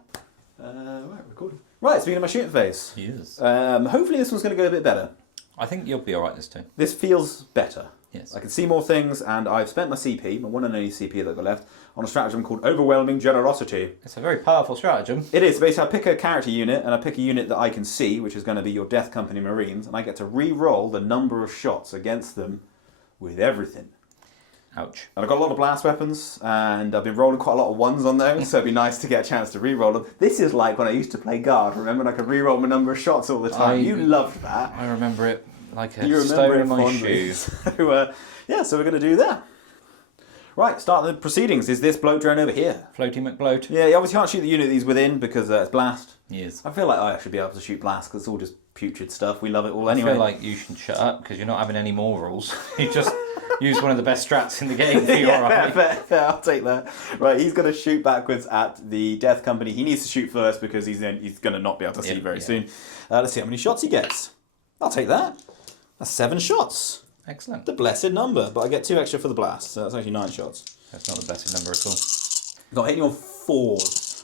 recording. Right, speaking of my shooting phase. Yes. Hopefully this one's going to go a bit better. I think you'll be alright this time. This feels better. Yes. I can see more things, and I've spent my CP, my one and only CP that I've got left, on a stratagem called Overwhelming Generosity. It's a very powerful stratagem. It is. Basically, I pick a character unit, and I pick a unit that I can see, which is going to be your Death Company Marines, and I get to re-roll the number of shots against them with everything. Ouch. And I've got a lot of blast weapons, and I've been rolling quite a lot of ones on those, so it'd be nice to get a chance to re-roll them. This is like when I used to play Guard, remember? And I could re-roll my number of shots all the time. You loved that. I remember it like a You stone remember in my fondly. shoe. So we're going to do that. Right, start the proceedings. Is this bloke drone over here? Floaty McBloat. Yeah, you obviously can't shoot the unit that he's within because it's blast. Yes. I feel like I should be able to shoot blast because it's all just putrid stuff. We love it all anyway. I feel like you should shut up because you're not having any more rules. You just use one of the best strats in the game for your army. Fair, I'll take that. Right, he's going to shoot backwards at the Death Company. He needs to shoot first because he's going to not be able to see very soon. Let's see how many shots he gets. I'll take that. That's 7 shots. Excellent. The blessed number, but I get 2 extra for the blast, so that's actually 9 shots. That's not the best number at all. Got hitting you on 4s.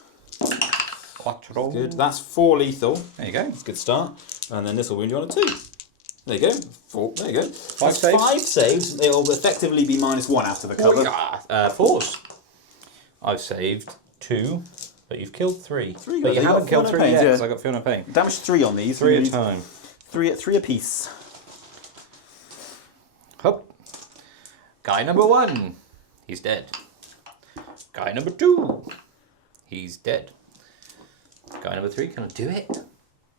Quattro. Good. That's 4 lethal. There you go. That's a good start. And then this will wound you on a 2. There you go. 4. There you go. Five That's saves. 5 saves. It will effectively be -1 after the cover. 4s. I've saved 2, but you've killed 3. 3, but you you got haven't killed 4 3 pain, yet, yeah. because I got Fiona Pain. Damage 3 on these. 3 at a time. 3 a piece. Hop. Guy number 1. He's dead. Guy number 2. He's dead. Guy number 3. Can I do it?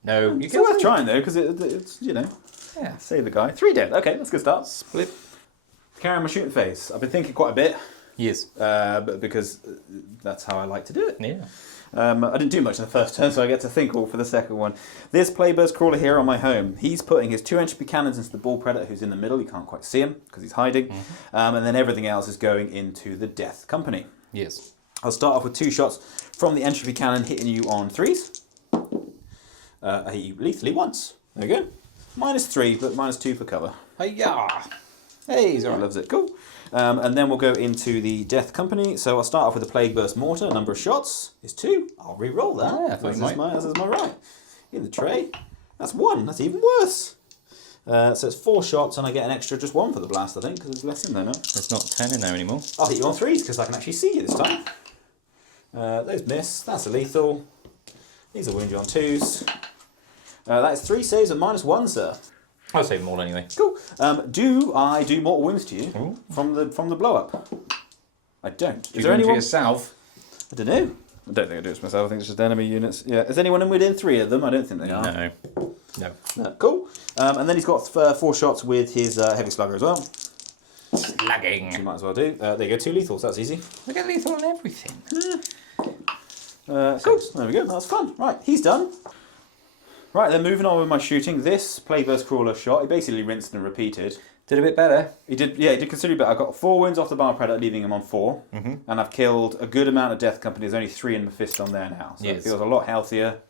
No. You It's worth trying though, because it's, Yeah. save the guy. 3 dead. Okay, that's a good start. Split. Carry on my shooting phase. I've been thinking quite a bit, Yes. because that's how I like to do it. Yeah. I didn't do much in the first turn, so I get to think all for the second one. This Playburst Crawler here on my home, he's putting his 2 entropy cannons into the Bull Predator who's in the middle. You can't quite see him because he's hiding. And then everything else is going into the Death Company. Yes. I'll start off with 2 shots from the entropy cannon hitting you on 3s. I hit you lethally once. There you go. -3, but -2 for cover. Hi-ya! Hey, he's He alright. loves it. Cool. And then we'll go into the Death Company. So I'll start off with a Plague Burst Mortar. Number of shots is 2. I'll re-roll that. Yeah, I thought you might. As is my right. In the tray. That's 1. That's even worse. So it's 4 shots, and I get an extra just 1 for the blast, I think, because there's less in there now. There's not 10 in there anymore. I'll hit you on 3s, because I can actually see you this time. Those miss. That's a lethal. These will wound you on 2s. That is 3 saves at -1, sir. I'll save them all anyway. Cool. Do I do mortal wounds to you Ooh. from the blow up? I don't. Is there anyone? Yourself? I don't know. I don't think I do it myself. I think it's just enemy units. Yeah. Is anyone within 3 of them? I don't think they are. No. No. No. Cool. And then he's got 4 shots with his heavy slugger as well. Slagging. So you might as well do. There you go. 2 lethals. That's easy. I get lethal on everything. Cool. There we go. That's fun. Right. He's done. Right, then moving on with my shooting. This Playburst Crawler shot, he basically rinsed and repeated. Did a bit better. He did considerably better. I got 4 wounds off the Bar Predator, leaving him on 4. And I've killed a good amount of Death Company. There's only 3 in Mephisto on there now. So it feels a lot healthier.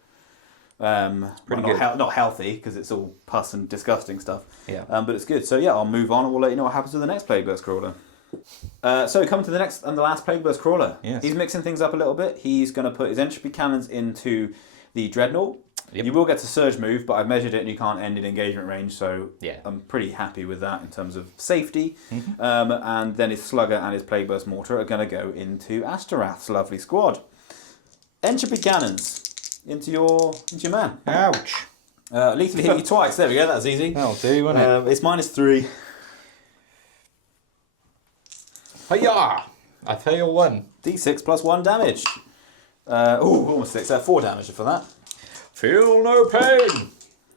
Pretty good. Not healthy, because it's all pus and disgusting stuff. Yeah. But it's good. So yeah, I'll move on and we'll let you know what happens with the next Plagueburst Crawler. So come to the next and the last Plagueburst Crawler. Yes. He's mixing things up a little bit. He's going to put his entropy cannons into the Dreadnought. Yep. You will get to surge move, but I've measured it and you can't end in engagement range, so Yeah. I'm pretty happy with that in terms of safety. And then his Slugger and his Plagueburst Mortar are going to go into Astorath's lovely squad. Entropy cannons into your man. Ouch. Lethally hit you twice. There we go. That's easy. That'll do, won't it? It's -3. Hi-ya! I fail 1. D6 plus 1 damage. Almost 6. 4 damage for that. Feel no pain.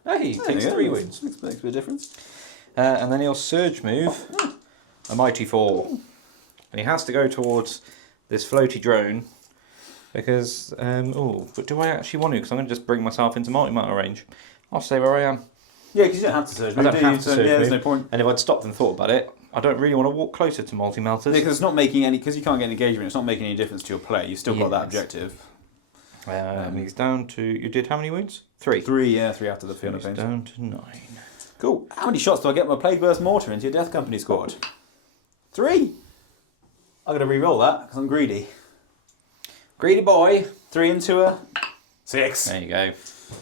Hey, takes 3 wounds. Makes a bit of difference. And then he'll surge move. A mighty fall. And he has to go towards this floaty drone. Because, but do I actually want to? Because I'm going to just bring myself into multi-matter range. I'll stay where I am. Yeah, because you don't have to surge I move, don't do you? have to So, surge yeah, there's move. no point. And if I'd stopped and thought about it, I don't really want to walk closer to multi-melters. Because it's not making any, because you can't get engagement, it's not making any difference to your play. You've still got that Yes. objective. He's down to... You did how many wounds? 3. 3 after the Fiona He's pain. down to 9. Cool. How many shots do I get with my Plague Burst Mortar into your Death Company squad? 3. I'm going to re-roll that because I'm greedy. Greedy boy. 3 into a 6. There you go.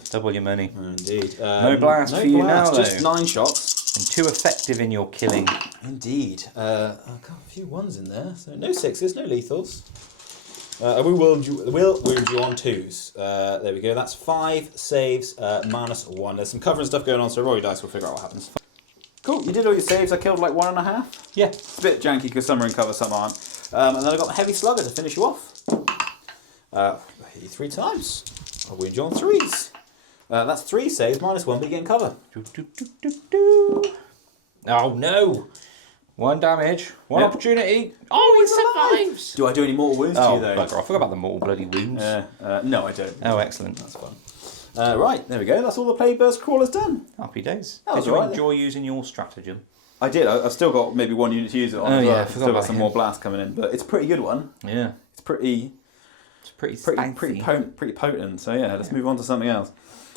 Double your money. Indeed. No blast for you now, just though. 9 shots. And too effective in your killing. Indeed. I've got a few 1s in there. So no 6s, no lethals. I will wound you on 2s. There we go. That's 5 saves, -1. There's some cover and stuff going on, so roll your dice, we'll figure out what happens. Cool, you did all your saves. I killed like 1.5. Yeah. It's a bit janky because some are in cover, some aren't. And then I got the Heavy Slugger to finish you off. I hit you 3 times. I'll wound you on 3s. That's 3 saves, -1, but you get in cover. Oh no! 1 damage, 1 Yep. opportunity. Oh, he survives! Do I do any mortal wounds to Oh, you though? bugger, I forgot about the mortal bloody wounds. No, I don't. Oh, excellent. That's fun. Right, there we go. That's all the Plague Burst Crawler's done. Happy days. That was Did you alright, enjoy using your stratagem? I did. I've still got maybe 1 unit to use it on. Oh, as yeah, well. I I've forgot still got about some him. more blast coming in, but it's a pretty good one. Yeah. It's pretty potent. So yeah, let's move on to something else.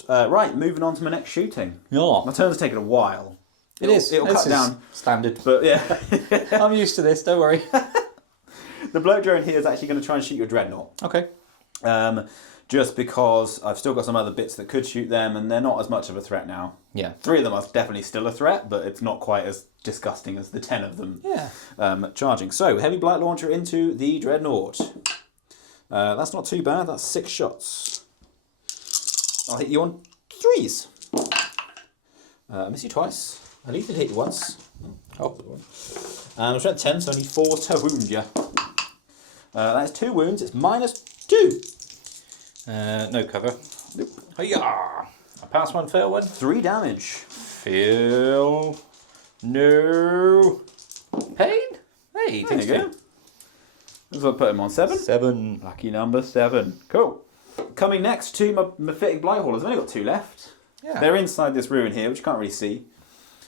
Right, moving on to my next shooting. Yeah. My turn's taken a while. It'll cut down, standard. but yeah. I'm used to this, don't worry. The blow drone here is actually going to try and shoot your dreadnought. Okay. Just because I've still got some other bits that could shoot them, and they're not as much of a threat now. Yeah. 3 of them are definitely still a threat, but it's not quite as disgusting as the 10 of them charging. So, heavy blight launcher into the dreadnought. That's not too bad. That's 6 shots. I'll hit you on 3s. I miss you twice. I lethal hit you once. Oh. And I'm at 10, so I need 4 to wound you. That's 2 wounds. It's -2. No cover. Nope. Hiya! I pass 1, fail 1. 3 damage. Feel no pain. Hey, There you go. So I'll put him on 7. 7. Lucky number 7. Cool. Coming next to my Mephitic Blight Haulers. I've only got 2 left. Yeah. They're inside this ruin here, which you can't really see.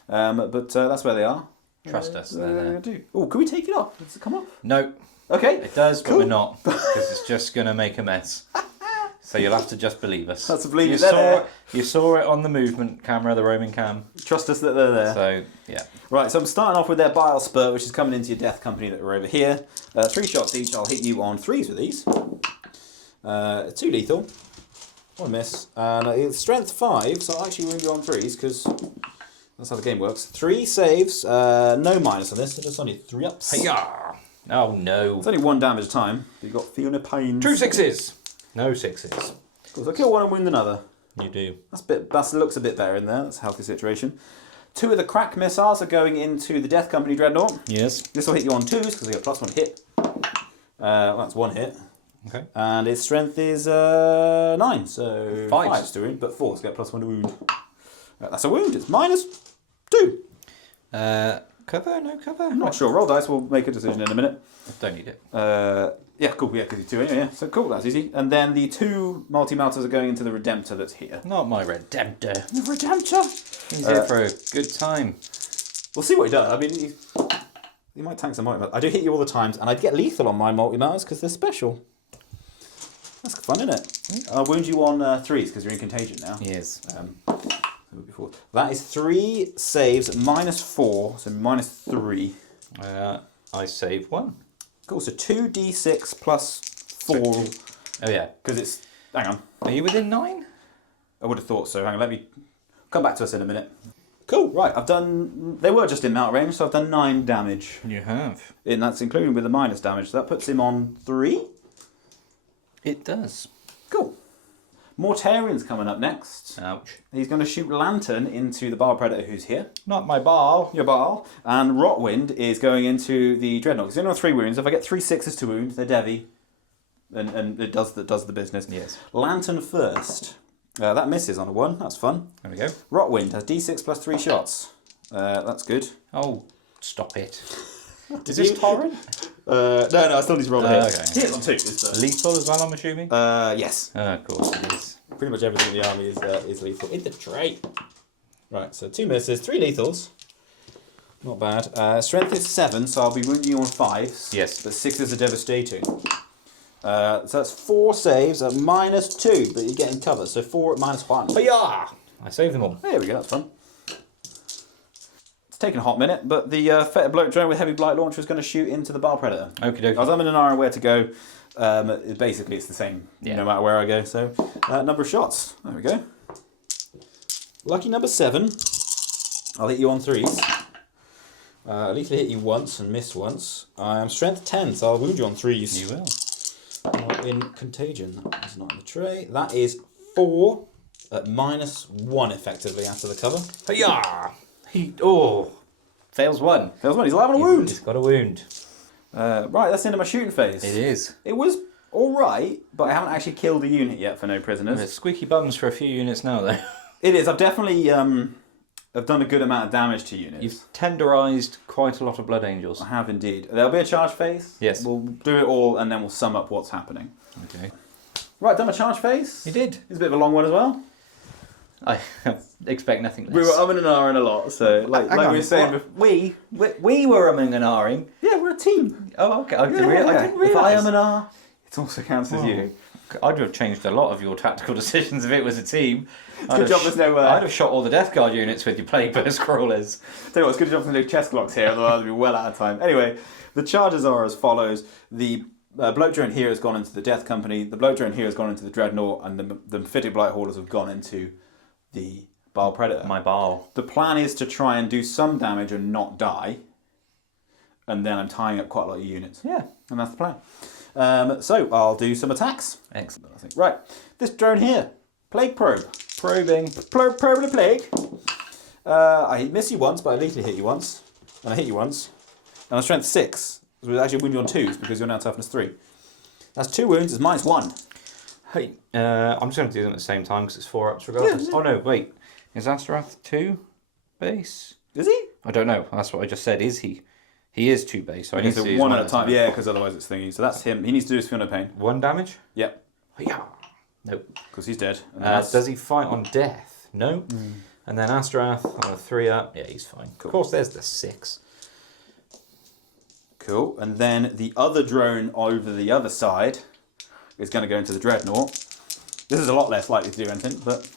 But that's where they are. Trust us. They're there. Oh, can we take it off? Does it come off? No, Okay. it does, but Cool. we're not. Because it's just going to make a mess. So you'll have to just believe us. Have to believe you it, they're saw there. it. You saw it on the movement camera, the roaming cam. Trust us that they're there. So, yeah. Right, so I'm starting off with their Bile Spurt, which is coming into your Death Company that are over here. 3 shots each. I'll hit you on 3s with these. 2 lethal. 1 miss. And it's strength 5, so I'll actually wound you on 3s because that's how the game works. 3 saves, no minus on this. I just only 3 ups. Hiya! Oh no. It's only 1 damage a time. You've got Fiona Pain. 2 6s. No 6s. Cool, so I kill one and wound another. You do. That looks a bit better in there. That's a healthy situation. 2 of the crack missiles are going into the Death Company Dreadnought. Yes. This will hit you on 2s because they got +1 hit. Well, that's 1 hit. Okay. And its strength is 9, so 5. 5's to wound, but 4's get +1 to wound. That's a wound. It's -2. Cover? No cover? I'm not sure. Roll dice. We'll make a decision in a minute. Don't need it. Yeah, cool. Yeah, because you're 2 anyway. Yeah. So cool. That's easy. And then the 2 multi-melters are going into the Redemptor that's here. Not my Redemptor. The Redemptor. He's here for a good time. We'll see what he does. I mean, he might tank some multi. I do hit you all the times, and I get lethal on my multi-melters because they're special. That's fun, isn't it? I'll wound you on 3s because you're in contagion now. Yes. Before. That is 3 saves, -4, so -3. I save 1. Cool, so 2d6 plus 4. Oh yeah. Because it's. Hang on. Are you within 9? I would have thought so. Hang on, let me come back to us in a minute. Cool, right, I've done. They were just in mount range, so I've done 9 damage. You have. And that's including with the minus damage, so that puts him on 3. It does. Cool. Mortarian's coming up next. Ouch. He's going to shoot Lantern into the Bile Predator who's here. Not my ball. Your Bile. And Rotwind is going into the Dreadnought. He's only on 3 wounds. If I get 3 6s to wound, they're Devi. And it does the business. Yes. Lantern first. That misses on a 1. That's fun. There we go. Rotwind has D6 plus 3 shots. That's good. Oh, stop it. Is this torrent? No, I still need to roll a hit. Okay. Hit on 2 is the... Lethal as well, I'm assuming? Yes. Of course it is. Pretty much everything in the army is lethal. In the tray. Right, so 2 misses, 3 lethals. Not bad. Strength is 7, so I'll be wounding you on 5s. Yes. But 6s are devastating. So that's 4 saves at -2, but you're getting cover. So 4 at -1. But yeah, I saved them all. There we go, that's fun. It's taken a hot minute, but the Feta Bloat drone with heavy blight launcher is going to shoot into the Bile Predator. Okie I was dokie. umming and ahhing where to go. Basically, it's the same no matter where I go. So, number of shots. There we go. Lucky number 7. I'll hit you on 3s. I'll lethally hit you once and miss once. I am strength 10, so I'll wound you on 3s. You will. Not in contagion. That is not in the tray. That is 4 at -1 effectively after the cover. But yeah. Fails 1. There's one. He's allowing a wound. He's got a wound. Right, that's the end of my shooting phase. It is. It was alright, but I haven't actually killed a unit yet for no prisoners. There's squeaky bums for a few units now, though. It is. I've definitely I've done a good amount of damage to units. You've tenderised quite a lot of Blood Angels. I have indeed. There'll be a charge phase. Yes. We'll do it all and then we'll sum up what's happening. Okay. Right, done my charge phase. You did. It's a bit of a long one as well. I expect nothing less. We were umming and ahhing a lot, so like Hang we on, were saying what? before. We were umming and ahhing. Yeah, we're a team. Oh, okay. I didn't Yeah, realise. If I am and ah, it also counts as Oh. you. I'd have changed a lot of your tactical decisions if it was a team. Good job there's no... I'd have shot all the Death Guard units with your Plague Burst crawlers. Tell you what, it's good job there's no chest blocks here, otherwise we'd be well out of time. Anyway, the charges are as follows. The bloke drone here has gone into the Death Company, the bloke drone here has gone into the Dreadnought, and the Mephitic Blight Haulers have gone into the Bile Predator. My ball. The plan is to try and do some damage and not die, and then I'm tying up quite a lot of units. Yeah. And that's the plan. So I'll do some attacks. Excellent. I think. Right, this drone here, Plague Probe. Probing. Probe the Plague. I miss you once, but I lethally hit you once, and I hit you once, and I'm strength 6. So we actually wound you on 2s because you're now toughness 3. That's 2 wounds. It's -1. Hey, I'm just going to do them at the same time because it's 4 ups regardless. Yeah. Oh no, wait. Is Astaroth 2 base? Is he? I don't know. That's what I just said. Is he? He is 2 base. So I Okay, need so to use one at a time. Yeah, because otherwise it's thingy. So that's him. He needs to do his Fiona Pain. 1 damage? Yep. Yeah. Nope. Because he's dead. And then that's- Does he fight on death? No. And then Astaroth on a 3 up. Yeah, he's fine. Cool. Of course, there's the 6. Cool. And then the other drone over the other side is going to go into the Dreadnought. This is a lot less likely to do anything, but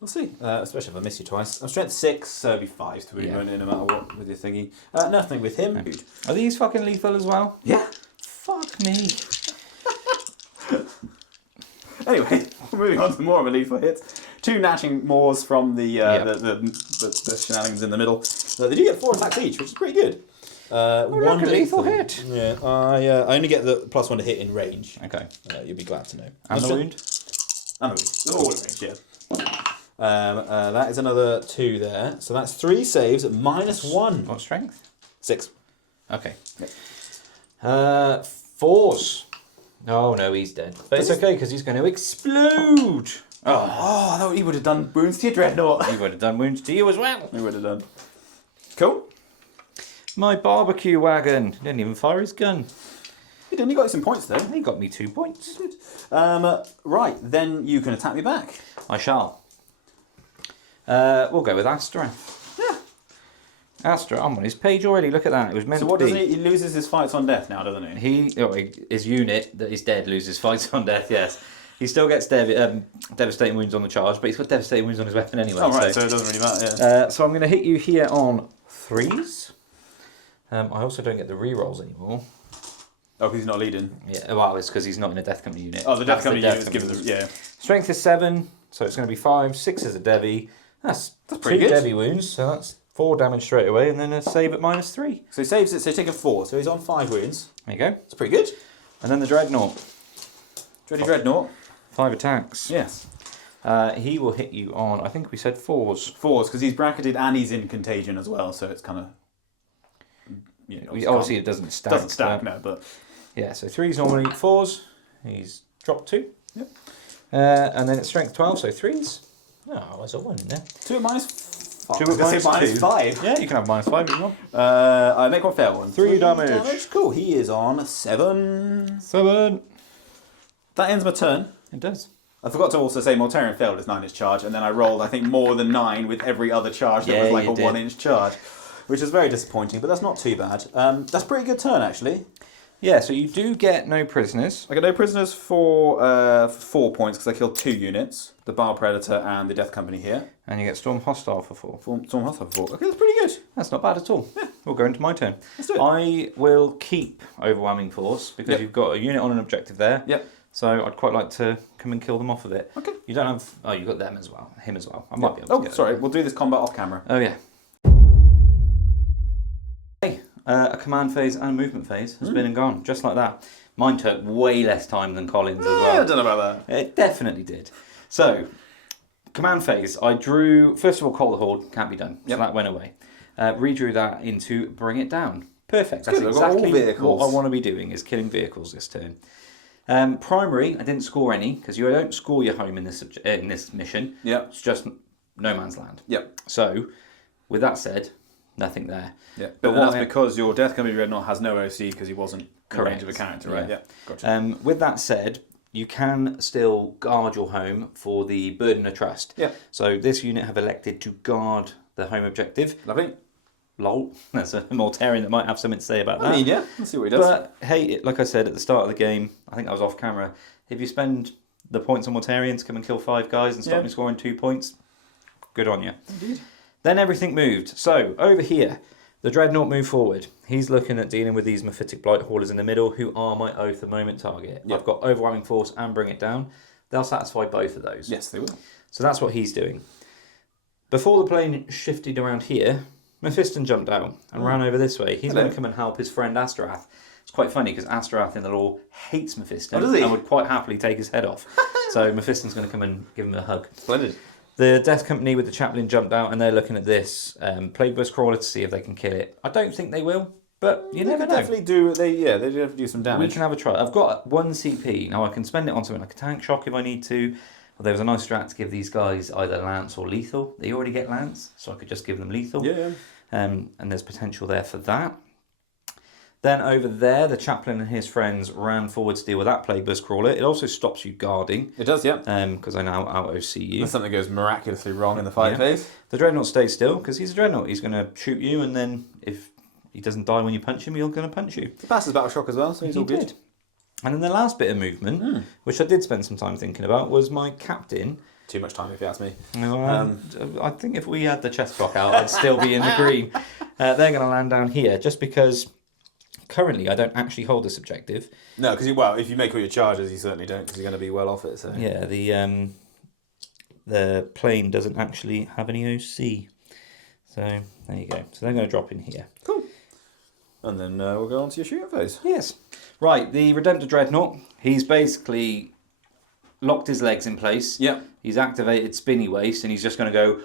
we'll see. Especially if I miss you twice. I'm strength 6, so it'll be 5 to wound Yeah. no matter what with your thingy. Nothing with him. Are these fucking lethal as well? Yeah. Fuck me. Anyway, moving on to more of a lethal hit. 2 gnashing maws from the shenanigans in the middle. They do get 4 attacks each, which is pretty good. One look, a lethal hit. Yeah, I only get the +1 to hit in range. Okay. You'll be glad to know. And the wound? And the wound. They're all in range, yeah. That is another 2 there. So that's 3 saves at -1. What strength? 6. Okay. 4s. Oh no, he's dead. But it's okay because he's going to explode. Oh, I thought he would have done wounds to your Dreadnought. He would have done wounds to you as well. He would have done. Cool. My barbecue wagon didn't even fire his gun. He didn't. He got some points though. He got me 2 points. Right, then you can attack me back. I shall. We'll go with Astra. Yeah. Astra, I'm on his page already. Look at that. It was meant So to what be. does he? He loses his fights on death now, doesn't he? His unit that is dead loses fights on death. Yes, he still gets devastating wounds on the charge, but he's got devastating wounds on his weapon anyway. Oh right, so it doesn't really matter. Yeah. So I'm going to hit you here on 3s. I also don't get the rerolls anymore. Oh, because he's not leading. Yeah, well, it's because he's not in a Death Company unit. Oh, the Death That's Company Death unit is given the yeah. Strength is 7, so it's going to be 5. 6 is a Devi. That's pretty 2 good. Devi wounds, so that's 4 damage straight away, and then a save at -3. So he saves it. So he's taken 4. So he's on 5 wounds. There you go. It's pretty good. And then the Dreadnought. Dreadnought. 5 attacks. Yes. He will hit you on, I think we said 4s. 4s, because he's bracketed and he's in contagion as well, so it's kind of... You know, Obviously, it doesn't stack. Doesn't stack, no, but... Yeah, so 3s normally 4s. He's dropped 2. Yep. And then it's strength 12, so 3s. Oh, there's a 1 in there. 2 at minus 5. 2 at minus 2. 5. Yeah, you can have minus 5 if you want. I make one fail one. 3 damage. Cool, he is on 7. 7. That ends my turn. It does. I forgot to also say Mortarion failed his 9-inch charge, and then I rolled, I think, more than 9 with every other charge that was like a 1-inch charge, which is very disappointing, but that's not too bad. That's a pretty good turn, actually. Yeah, so you do get no prisoners. I get no prisoners for 4 points because I killed 2 units, the Bar Predator and the Death Company here. And you get Storm Hostile for 4. Storm Hostile for 4. Okay, that's pretty good. That's not bad at all. Yeah. We'll go into my turn. Let's do it. I will keep Overwhelming Force because you've got a unit on an objective there. Yep. So I'd quite like to come and kill them off of it. Okay. You don't have... Oh, you've got them as well. Him as well. I might be able to get sorry. it. We'll do this combat off camera. Oh, yeah. Okay. A command phase and a movement phase has been and gone, just like that. Mine took way less time than Colin's as well. I don't know about that. It definitely did. So, command phase. I drew... First of all, Call the Horde. Can't be done. So that went away. Redrew that into Bring It Down. Perfect. That's good, I've got all exactly vehicles. what I want to be doing, is killing vehicles this turn. Primary, I didn't score any, because you don't score your home in this mission. Yep. It's just no man's land. Yep. So, with that said, nothing there. Yeah. But that's because your Death Company Dreadnought has no OC because he wasn't in the range of a character, right? Yeah. Gotcha. With that said, you can still guard your home for the Burden of Trust. Yeah. So this unit have elected to guard the home objective. Lovely. Lol. That's a Mortarion that might have something to say about that. I mean, yeah. Let's see what he does. But hey, like I said at the start of the game, I think I was off camera, if you spend the points on Mortarion to come and kill 5 guys and stop me scoring 2 points, good on you. Indeed. Then everything moved. So, over here, the Dreadnought moved forward. He's looking at dealing with these Mephitic Blight Haulers in the middle, who are my Oath of Moment target. Yep. I've got Overwhelming Force and Bring It Down. They'll satisfy both of those. Yes, they will. So that's what he's doing. Before the plane shifted around here, Mephiston jumped out and ran over this way. He's going to come and help his friend Astaroth. It's quite funny because Astaroth in the lore hates Mephiston and would quite happily take his head off. So Mephiston's going to come and give him a hug. Splendid. The Death Company with the Chaplain jumped out and they're looking at this Plague Bus Crawler to see if they can kill it. I don't think they will, but you never know. Definitely do. They definitely do some damage. We can have a try. I've got 1 CP. Now I can spend it on something like a tank shock if I need to. Well, there was a nice strat to give these guys either Lance or Lethal. They already get Lance, so I could just give them Lethal. Yeah. And there's potential there for that. Then over there, the Chaplain and his friends ran forward to deal with that Plague Bus Crawler. It also stops you guarding. It does, yeah. Because I now out-OC you. Unless something goes miraculously wrong in the fight phase. The Dreadnought stays still, because he's a Dreadnought. He's going to shoot you, and then if he doesn't die when you punch him, he's going to punch you. He passes Battle Shock as well, so he's all good. Did. And then the last bit of movement, which I did spend some time thinking about, was my Captain. Too much time if you ask me. I think if we had the chest block out, I'd still be in the green. They're going to land down here, just because currently I don't actually hold this objective. No, because if you make all your charges, you certainly don't, because you're going to be well off it. So yeah, the plane doesn't actually have any OC. So there you go. So they're going to drop in here. Cool. And then we'll go on to your shooting phase. Yes. Right, the Redemptor Dreadnought, he's basically locked his legs in place. Yep. He's activated Spinny Waist, and he's just going to go...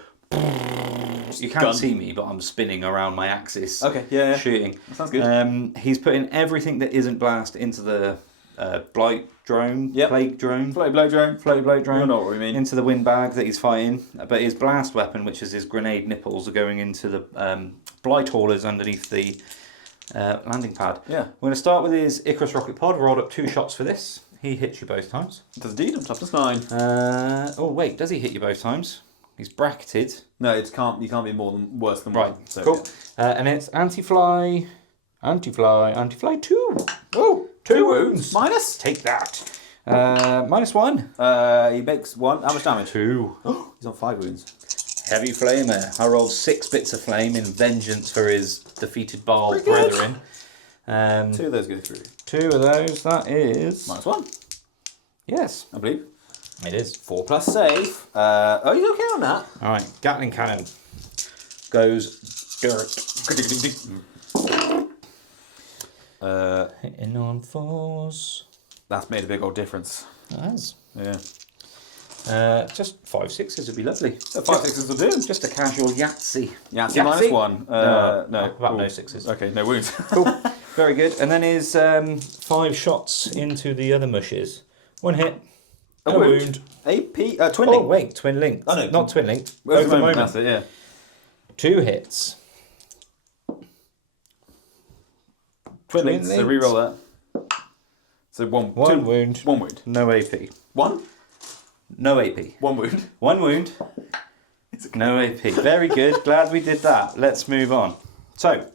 You can't see me, but I'm spinning around my axis. Okay, yeah. Shooting. That sounds good. He's putting everything that isn't blast into the Blight Drone, Plague Drone. Floaty Blow Drone. Floaty Blight Drone. You know what we mean. Into the windbag that he's fighting. But his blast weapon, which is his grenade nipples, are going into the Blight Haulers underneath the landing pad. Yeah. We're going to start with his Icarus Rocket Pod. Rolled up 2 shots for this. He hits you both times. It does indeed. I'm toughness 9. Oh, wait. Does he hit you both times? He's bracketed. No, you can't be worse than Right, 1. So, cool. And it's anti-fly 2. Oh, 2 wounds. Minus? Take that. -1. He makes 1. How much damage? 2. He's on 5 wounds. Heavy flamer. I rolled 6 bits of flame in vengeance for his defeated Baal brethren. 2 of those go through. 2 of those. That is -1. Yes, I believe. it is. 4 plus save. He's okay on that. All right, Gatling cannon goes dirt. Hitting on 4s. That's made a big old difference. It has. Yeah. Just 5 6s would be lovely. So 5 6s will do. Just a casual Yahtzee. Yahtzee minus 1. No, no. about no 6s. Okay, no wounds. Cool. Very good. And then is 5 shots into the other mushes. 1 hit. A wound. AP, twin Oh, link. wait, twin linked. Oh, no. Not twin linked. Both Both moment. That's it, yeah. 2 hits. Twin links, so re-roll that. So one wound. 1 wound. No AP. 1? No AP. 1 wound. 1 wound. No AP. Very good. Glad we did that. Let's move on. So,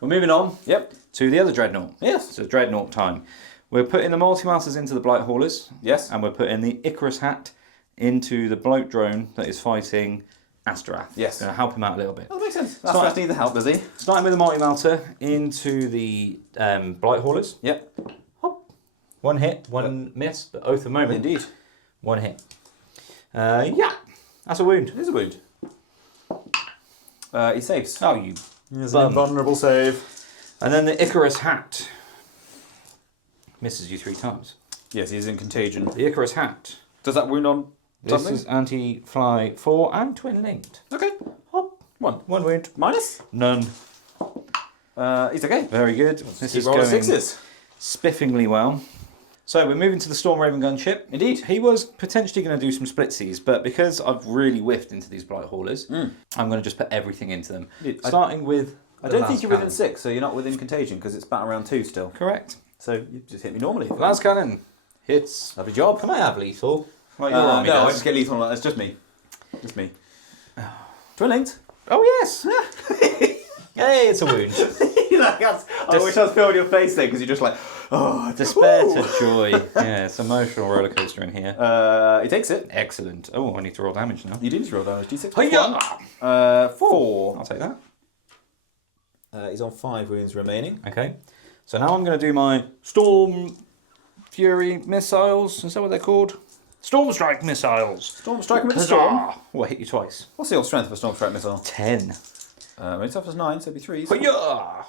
we're moving on. Yep. To the other Dreadnought. Yes. So Dreadnought time. We're putting the Multi-Masters into the Blight Haulers. Yes. And we're putting the Icarus Hat into the Bloat Drone that is fighting Astaroth. Yes. Going to help him out a little bit. That makes sense. That's needs the help, does he? Starting with the Multi-Melter into the Blight Haulers. Yep. Hop. 1 hit, 1 miss, but both at the moment. Indeed. 1 hit. Yeah. That's a wound. It is a wound. He saves. Oh, you It's bum. an invulnerable save. And then the Icarus Hat misses you 3 times. Yes, he's in contagion. The Icarus Hat. Does that wound on This something? is anti-fly 4 and twin linked. Okay. Hop. 1. 1 wound. Minus? None. He's okay. Very good. This is Roll going 6s. spiffingly well. So we're moving to the Storm Raven gunship. Indeed. He was potentially going to do some splitsies, but because I've really whiffed into these Blight Haulers, I'm going to just put everything into them. Indeed. Starting with I the don't think last you're within cannon. 6, so you're not within contagion because it's battle round 2 still. Correct. So you just hit me normally. Last cannon hits. Lovely job. Can I have lethal? Like your army no, I does? just get lethal on that. It's just me. Just me. Twin linked. Oh yes. Hey, it's a wound. I wish I was filming your face then because you're just like, oh, Despair to joy. Yeah, it's an emotional roller coaster in here. He takes it. Excellent. Oh, I need to roll damage now. You do need to roll damage. D6 Hi-ya! 4. I'll take that. He's on 5 wounds remaining. Okay. So now I'm going to do my Storm Fury missiles. Is that what they're called? Storm Strike missiles. Storm strike him with a storm. Huzzah! Oh, I hit you twice. What's the old strength of a storm strike missile? 10. It's up as 9, so it'd be 3s. Hi-ya!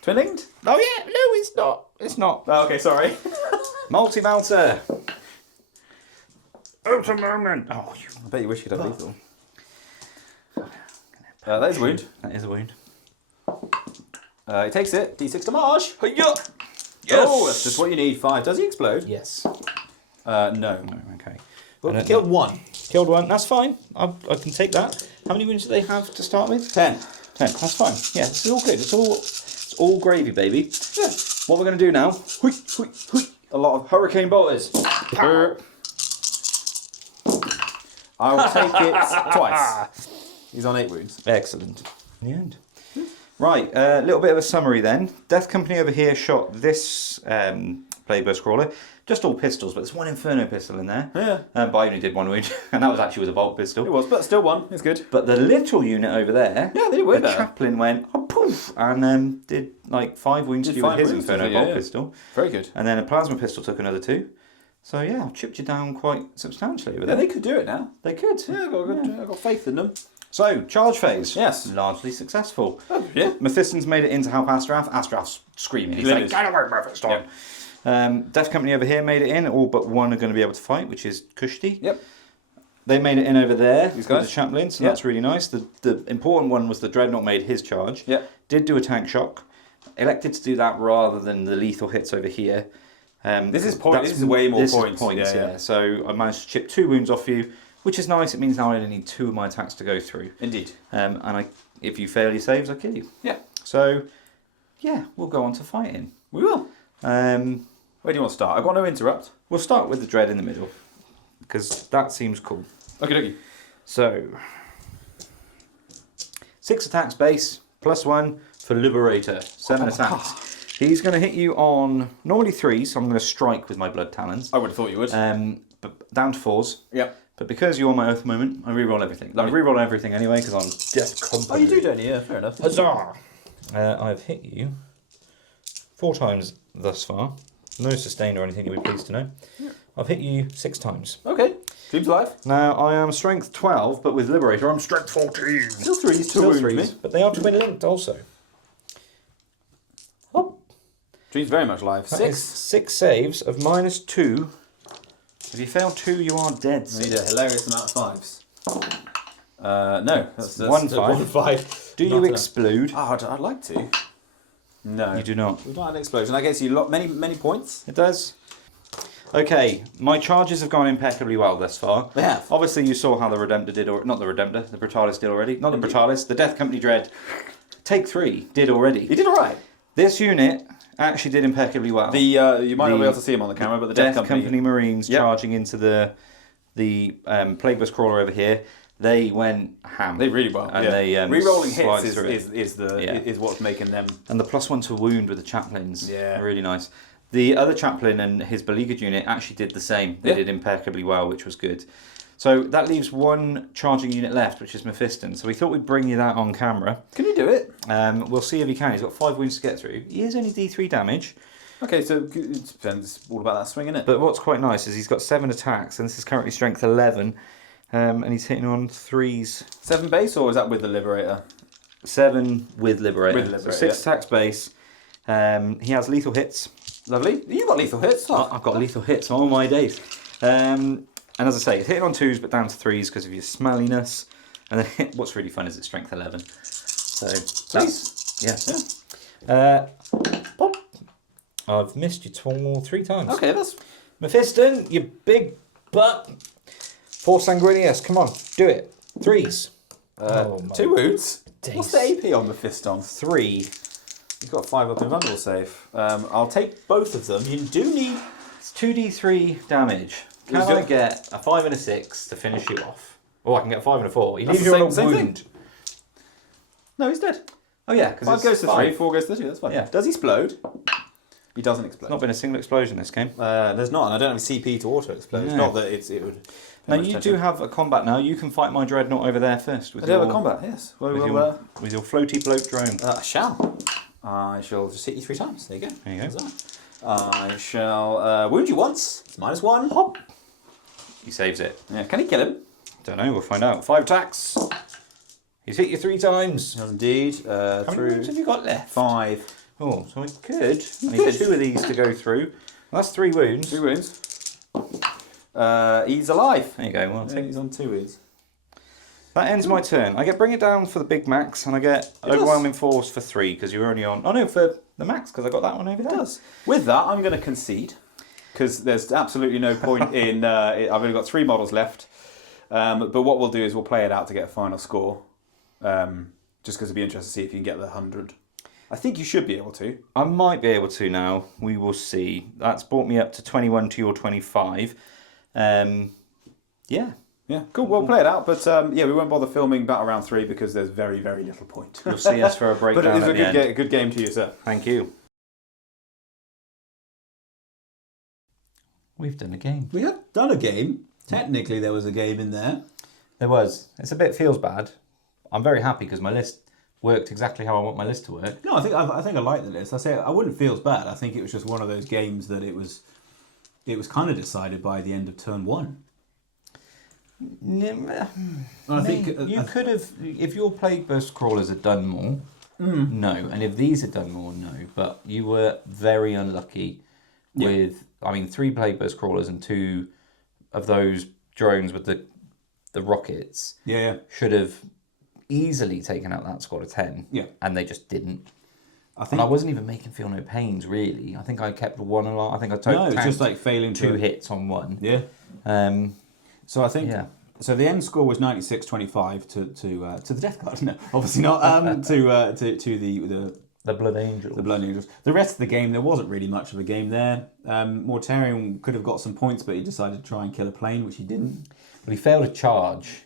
Twin linked? Oh yeah, no, it's not. It's not. Oh, okay, sorry. Multi-Melter. Open moment. Oh, you. I bet you wish you could have lethal. That is a wound. That is a wound. He takes it. D6 damage. Hi-ya! Yes. Oh, that's just what you need. 5. Does he explode? Yes. No. No, okay. Well, I he don't killed 1. Killed 1. That's fine. I can take that. How many wounds do they have to start with? 10. 10. That's fine. Yeah, this is all good. It's all gravy, baby. Yeah. What we're going to do now? Hui, hui, hui. A lot of hurricane bolters. I will take it twice. He's on 8 wounds. Excellent. In the end. Right, a little bit of a summary then. Death Company over here shot this Plagueburst Scrawler. Just all pistols, but there's 1 Inferno pistol in there. Yeah. But I only did 1 wound, and that was actually with a bolt pistol. It was, but still 1. It's good. But the little unit over there, Yeah, they did way the better. chaplain went, oh, poof, and did like 5 wounds Did to you with 5 his wounds to Inferno it, bolt yeah. pistol. Very good. And then a plasma pistol took another 2. So yeah, I've chipped you down quite substantially with Yeah, it. they could do it now. They could. Yeah, I've got faith in them. So, charge phase. Yes. Largely successful. Oh, yeah. Mephiston's made it into help Astaroth. Astaroth's screaming. He's like, Livid. get away, Mephiston. Death Company over here made it in. All but 1 are going to be able to fight, which is Kushti. Yep. They made it in over there These with guys? the chaplain, so Yep. that's really nice. The important one was the Dreadnought made his charge. Yep. Did do a tank shock. Elected to do that rather than the lethal hits over here. This is point. This is way more this points. Is points, Yeah, yeah. yeah. So I managed to chip 2 wounds off you, which is nice. It means now I only need 2 of my attacks to go through. Indeed. And if you fail your saves, I kill you. Yeah. So, yeah, we'll go on to fighting. We will. Where do you want to start? I've got no interrupt. We'll start with the dread in the middle, because that seems cool. Okay, dokie. So, 6 attacks base, +1 for Liberator, 7 attacks. He's going to hit you on normally 3s, so I'm going to strike with my Blood Talons. I would have thought you would. But down to 4s. Yep. But because you're on my Oath moment, I reroll everything. I reroll everything anyway, because I'm Death Company. Oh, you do, don't you? Yeah, fair enough. Huzzah! I've hit you 4 times thus far. No sustain or anything, you'll be pleased to know. I've hit you 6 times. Okay. Seems live. Now, I am strength 12, but with Liberator, I'm strength 14. Still 3s, 2 Still wounds 3s, me. but they are twin linked also. Dream's very much live. That is 6. 6 saves of -2 If you fail 2, you are dead. I need a hilarious amount of 5s. No, that's 1 5. 1 5. Do you explode? Oh, I'd like to. No. You do not. We've not had an explosion. That gets you many points. It does. Okay, my charges have gone impeccably well thus far. They have. Obviously, you saw how the Redemptor did, or not the Redemptor, the Brutalis did already. Not the Brutalis, the Death Company Dread. Take 3 did already. You did all right. This unit actually did impeccably well. You might not be able to see him on the camera, but the Death Company Marines charging into the Plague Bus Crawler over here. They went ham. They really well. And yeah. they re-rolling hits is is what's making them. And the +1 to wound with the chaplains. Yeah. Really nice. The other chaplain and his beleaguered unit actually did the same. They did impeccably well, which was good. So that leaves 1 charging unit left, which is Mephiston. So we thought we'd bring you that on camera. Can you do it? We'll see if he can. He's got 5 wounds to get through. He is only D3 damage. Okay, so it depends all about that swing, isn't it? But what's quite nice is he's got 7 attacks, and this is currently strength 11. And he's hitting on 3s. 7 base, or is that with the Liberator? 7 with Liberator. With Liberator, so 6 attacks base. He has lethal hits. Lovely. You got lethal hits. Oh. I've got lethal hits on all my days. And as I say, he's hitting on 2s but down to 3s because of your smelliness. And then what's really fun is it's strength 11. So that's, yeah. Pop. I've missed you 3 times. Okay, that's... Mephiston, you big butt. 4 Sanguinius, come on, do it. 3s. 2 wounds. days. What's the AP on the Fiston? 3. You've got 5 up in Vandal safe. I'll take both of them. You do need... It's 2d3 damage. Can I get a 5 and a 6 to finish you off? Or I can get a 5 and a 4. He leaves you on a wound. No, he's dead. Oh yeah, 5 goes to 3, 4 goes to 2. That's fine. Yeah. Does he explode? He doesn't explode. Not been a single explosion this game. There's not, and I don't have a CP to auto explode. No. Not that it would. Now you do have a combat now. You can fight my dreadnought over there first. With I do have a combat, yes. With your floaty bloat drone. I shall. I shall just hit you 3 times. There you go. There you go. I shall wound you once. It's -1. Hop. He saves it. Yeah. Can he kill him? Don't know. We'll find out. 5 attacks. He's hit you 3 times. Yes, indeed. How many wounds have you got left? 5. Oh, so I could. I need 2 of these to go through. Well, that's 3 wounds. 3 wounds. He's alive. There you go. Well, Yeah, he's on 2 wounds. that ends my turn. I get bring it down for the big max, and I get overwhelming force for 3 because you're only on. Oh no, for the max because I got that one over there. It does. With that, I'm going to concede because there's absolutely no point in. I've only got 3 models left. But what we'll do is we'll play it out to get a final score. Just because it'd be interesting to see if you can get the 100. I think you should be able to. I might be able to now. We will see. That's brought me up to 21 to your 25. Yeah. Yeah, cool. We'll play it out, but yeah, we won't bother filming Battle Round 3 because there's very, very little point. You'll see us for a breakdown but it at the is end. a good game to you, sir. Thank you. We've done a game. We have done a game. Technically, there was a game in there. There was. It's a bit feels bad. I'm very happy because my list worked exactly how I want my list to work. No, I think I like the list. I wouldn't feel as bad. I think it was just one of those games that it was kind of decided by the end of turn 1. I think you could have, if your Plague Burst Crawlers had done more, no. And if these had done more, no. But you were very unlucky with, 3 Plague Burst Crawlers and 2 of those drones with the rockets. Yeah. Should have easily taken out that squad of 10. Yeah. And they just didn't. I wasn't even making feel no pains, really. I think I kept 1 alive. I think I it's just like failing 2 hits on 1. Yeah. So I think... Yeah. So the end score was 96-25 to the Death Guard. No, obviously not. To The Blood Angels. The Blood Angels. The rest of the game, there wasn't really much of a game there. Mortarion could have got some points, but he decided to try and kill a plane, which he didn't. But he failed a charge.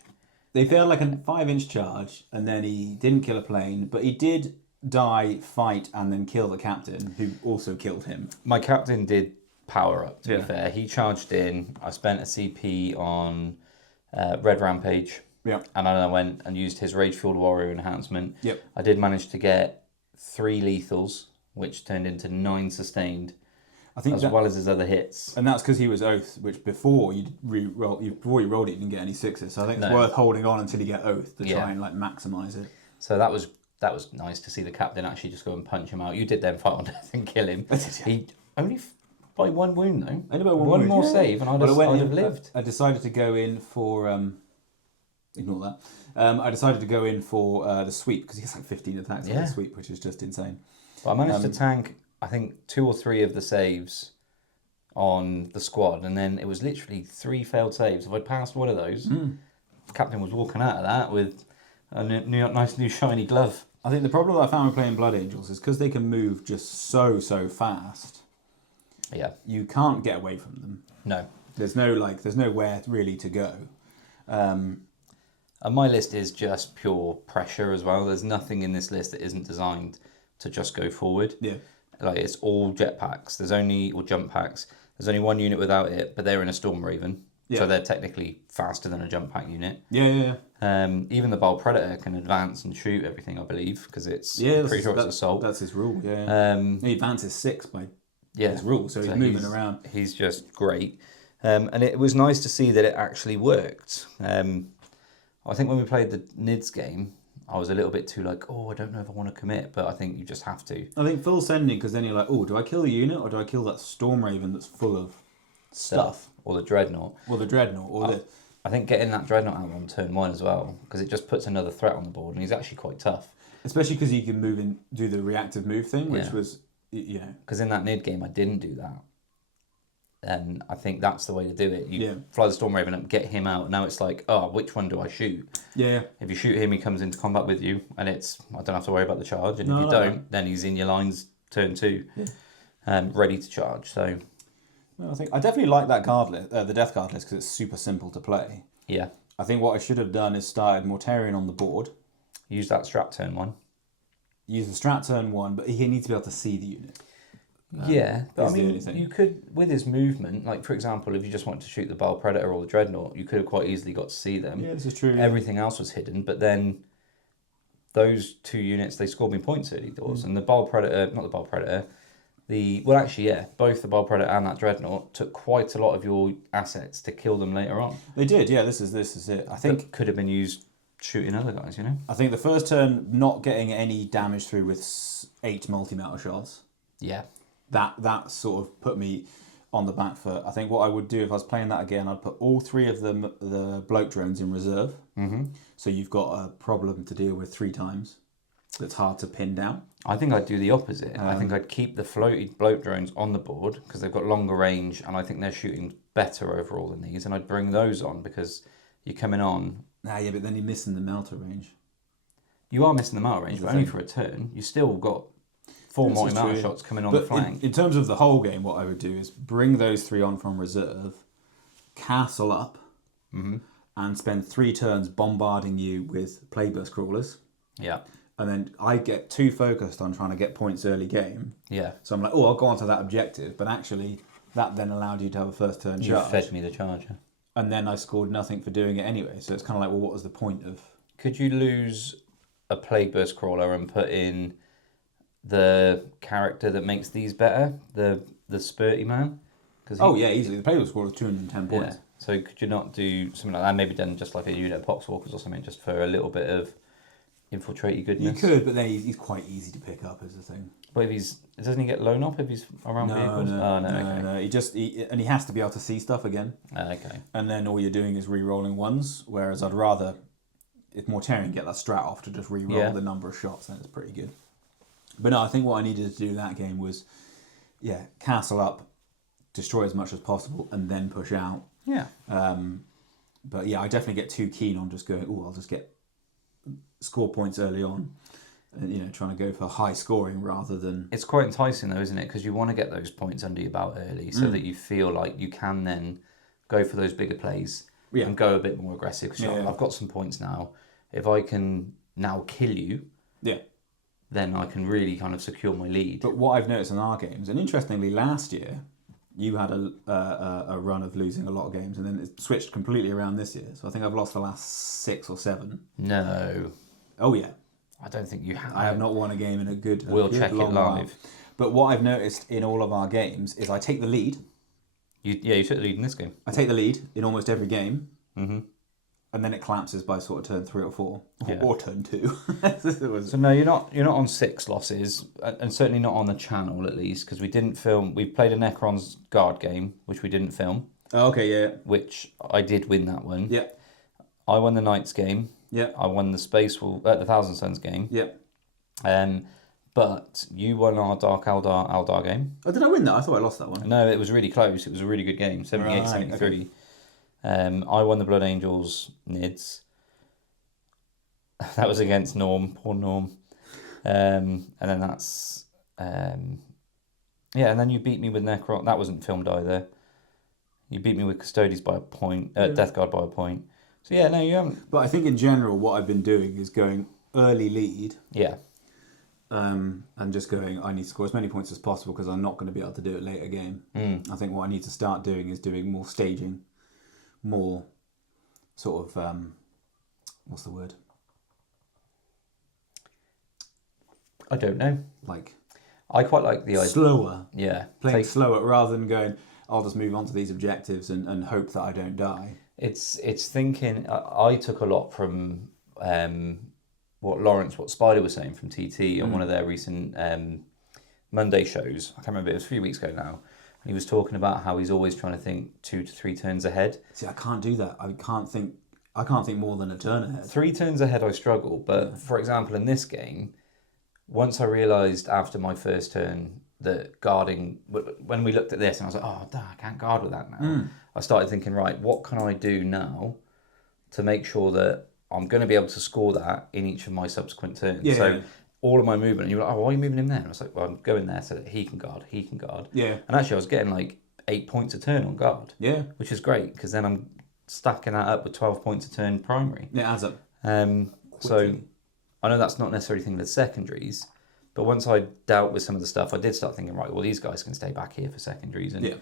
They failed like a 5-inch charge, and then he didn't kill a plane, but he did die, fight, and then kill the captain, who also killed him. My captain did power up, to be fair. He charged in. I spent a CP on Red Rampage. Yeah. And then I went and used his Rage Fueled Warrior enhancement. Yep. I did manage to get 3 lethals, which turned into 9 sustained, I think well as his other hits. And that's because he was Oath, which before you rolled it, you didn't get any 6s. So I think it's worth holding on until you get Oath to try and like maximise it. So that was nice to see the captain actually just go and punch him out. You did then fight on death and kill him. He only By one wound, though. Only by one One wound, more yeah. save, and I'd Well, I went have in- lived. I decided to go in for... ignore that. I decided to go in for the sweep, because he has like 15 attacks on the sweep, which is just insane. But I managed to tank, I think, 2 or 3 of the saves on the squad, and then it was literally 3 failed saves. If I'd passed one of those, Captain was walking out of that with a nice new shiny glove. I think the problem that I found with playing Blood Angels is because they can move just so fast, Yeah. you can't get away from them. No. There's nowhere really to go. And my list is just pure pressure as well. There's nothing in this list that isn't designed to just go forward. Yeah. Like, it's all jetpacks. Or jump packs. There's only one unit without it, but they're in a Storm Raven. Yeah. So they're technically faster than a jump pack unit. Yeah. Even the Bold Predator can advance and shoot everything, I believe, because it's pretty sure it's assault. That's his rule, yeah. He advances 6 by his rule, so he's moving around. He's just great. And it was nice to see that it actually worked. I think when we played the NIDS game, I was a little bit too like, I don't know if I want to commit, but I think you just have to. I think full sending, because then you're like, do I kill the unit, or do I kill that Storm Raven that's full of stuff? Or the Dreadnought. Or the Dreadnought, or I think getting that Dreadnought out on turn 1 as well, because it just puts another threat on the board, and he's actually quite tough. Especially because he can move and do the reactive move thing, which was, Because in that NID game, I didn't do that. And I think that's the way to do it. You fly the Storm Raven up, get him out. Now it's like, which one do I shoot? Yeah. If you shoot him, he comes into combat with you, and I don't have to worry about the charge. And if you don't, then he's in your lines turn 2, ready to charge. So, well, I definitely like that card list, the Death card list, because it's super simple to play. yeah, I think what I should have done is started Mortarion on the board. use that strap turn 1. Use the strat turn 1, but he needs to be able to see the unit. Yeah, but I is the only mean, thing. you could, with his movement, like for example, if you just wanted to shoot the Bold Predator or the Dreadnought, you could have quite easily got to see them. Yeah, this is true. Everything else was hidden, but then those 2 units, they scored me points early doors. And the Bold Predator, not the Bold Predator, both the Bold Predator and that Dreadnought took quite a lot of your assets to kill them later on. They did, yeah, this is it. I think That could have been used shooting other guys, you know? I think the first turn, not getting any damage through with 8 multi-metal shots, Yeah. that sort of put me on the back foot. I think what I would do if I was playing that again, I'd put all 3 of the bloke drones in reserve. Mm-hmm. So you've got a problem to deal with 3 times. That's hard to pin down. I think I'd do the opposite. I think I'd keep the floated bloat drones on the board because they've got longer range and I think they're shooting better overall than these. And I'd bring those on because you're coming on. Yeah, but then you're missing the melter range. You are missing the mile range, but only for a turn. You still got 4 more mile shots coming on the flank. In terms of the whole game, what I would do is bring those 3 on from reserve, castle up, and spend 3 turns bombarding you with playburst crawlers. Yeah. And then I get too focused on trying to get points early game. Yeah. So I'm like, I'll go on to that objective. But actually, that then allowed you to have a first turn charge. You fed me the charge. Yeah. And then I scored nothing for doing it anyway. So it's kind of like, what was the point of... Could you lose a plague burst crawler and put in the character that makes these better? The spurty man? Yeah, easily. The playburst crawler was 210 points. Yeah. So could you not do something like that? Maybe done just like a unit of Poxwalkers or something, just for a little bit of infiltrate goodness. You could, but then he's quite easy to pick up is the thing. But if doesn't he get loan up if he's around vehicles? No. He has to be able to see stuff again. Okay. And then all you're doing is re-rolling ones, whereas I'd rather, if Mortarion get that strat off to just re-roll the number of shots, then it's pretty good. But no, I think what I needed to do that game was, castle up, destroy as much as possible, and then push out. Yeah. But yeah, I definitely get too keen on just going, I'll just get score points early on. And, trying to go for high scoring rather than... It's quite enticing though, isn't it? Because you want to get those points under your belt early so that you feel like you can then go for those bigger plays and go a bit more aggressive. Because I've got some points now. If I can now kill you, then I can really kind of secure my lead. But what I've noticed in our games, and interestingly last year, you had a run of losing a lot of games and then it switched completely around this year. So I think I've lost the last 6 or 7. No. Oh yeah. I don't think you have. I have not won a game in a good We'll check it live. While. But what I've noticed in all of our games is I take the lead. You took the lead in this game. I take the lead in almost every game. Mm-hmm. and then it collapses by sort of turn 3 or 4, Yeah. or turn 2. So no, you're not on 6 losses, and certainly not on the channel at least, because we didn't film. We played a Necron's Guard game, which we didn't film, Oh, okay, yeah, which I did win that one. yeah, I won the Knights game. yeah, I won the the Thousand Suns game. yeah. But you won our Dark Eldar game. Oh, did I win that? I thought I lost that one. No, it was really close. It was a really good game, 78-73. I won the Blood Angels Nids. That was against Norm, poor Norm. And then that's... and then you beat me with Necron. That wasn't filmed either. You beat me with Custodes by a point, Death Guard by a point. So yeah, no, you haven't. But I think in general, what I've been doing is going early lead. Yeah. And just going, I need to score as many points as possible because I'm not going to be able to do it later game. I think what I need to start doing is doing more staging, more sort of, what's the word? I don't know. Like, I quite like the idea. slower. Yeah. Playing slower rather than going, I'll just move on to these objectives and hope that I don't die. It's thinking. I took a lot from what Spider was saying from TT on one of their recent Monday shows. I can't remember. It was a few weeks ago now. And he was talking about how he's always trying to think 2 to 3 turns ahead. See, I can't do that. I can't think more than a turn ahead. 3 turns ahead, I struggle. But for example, in this game, once I realised after my first turn that guarding, when we looked at this, and I was like, oh, I can't guard with that now. I started thinking, right, what can I do now to make sure that I'm going to be able to score that in each of my subsequent turns? Yeah, so yeah. all of my movement, and you're like, oh, why are you moving him there? And I was like, well, I'm going there so that he can guard. Yeah. And actually, I was getting like 8 points a turn on guard. Yeah. Which is great, because then I'm stacking that up with 12 points a turn primary. It adds up. So I know that's not necessarily thinking of the secondaries, but once I dealt with some of the stuff, I did start thinking, right, well, these guys can stay back here for secondaries. And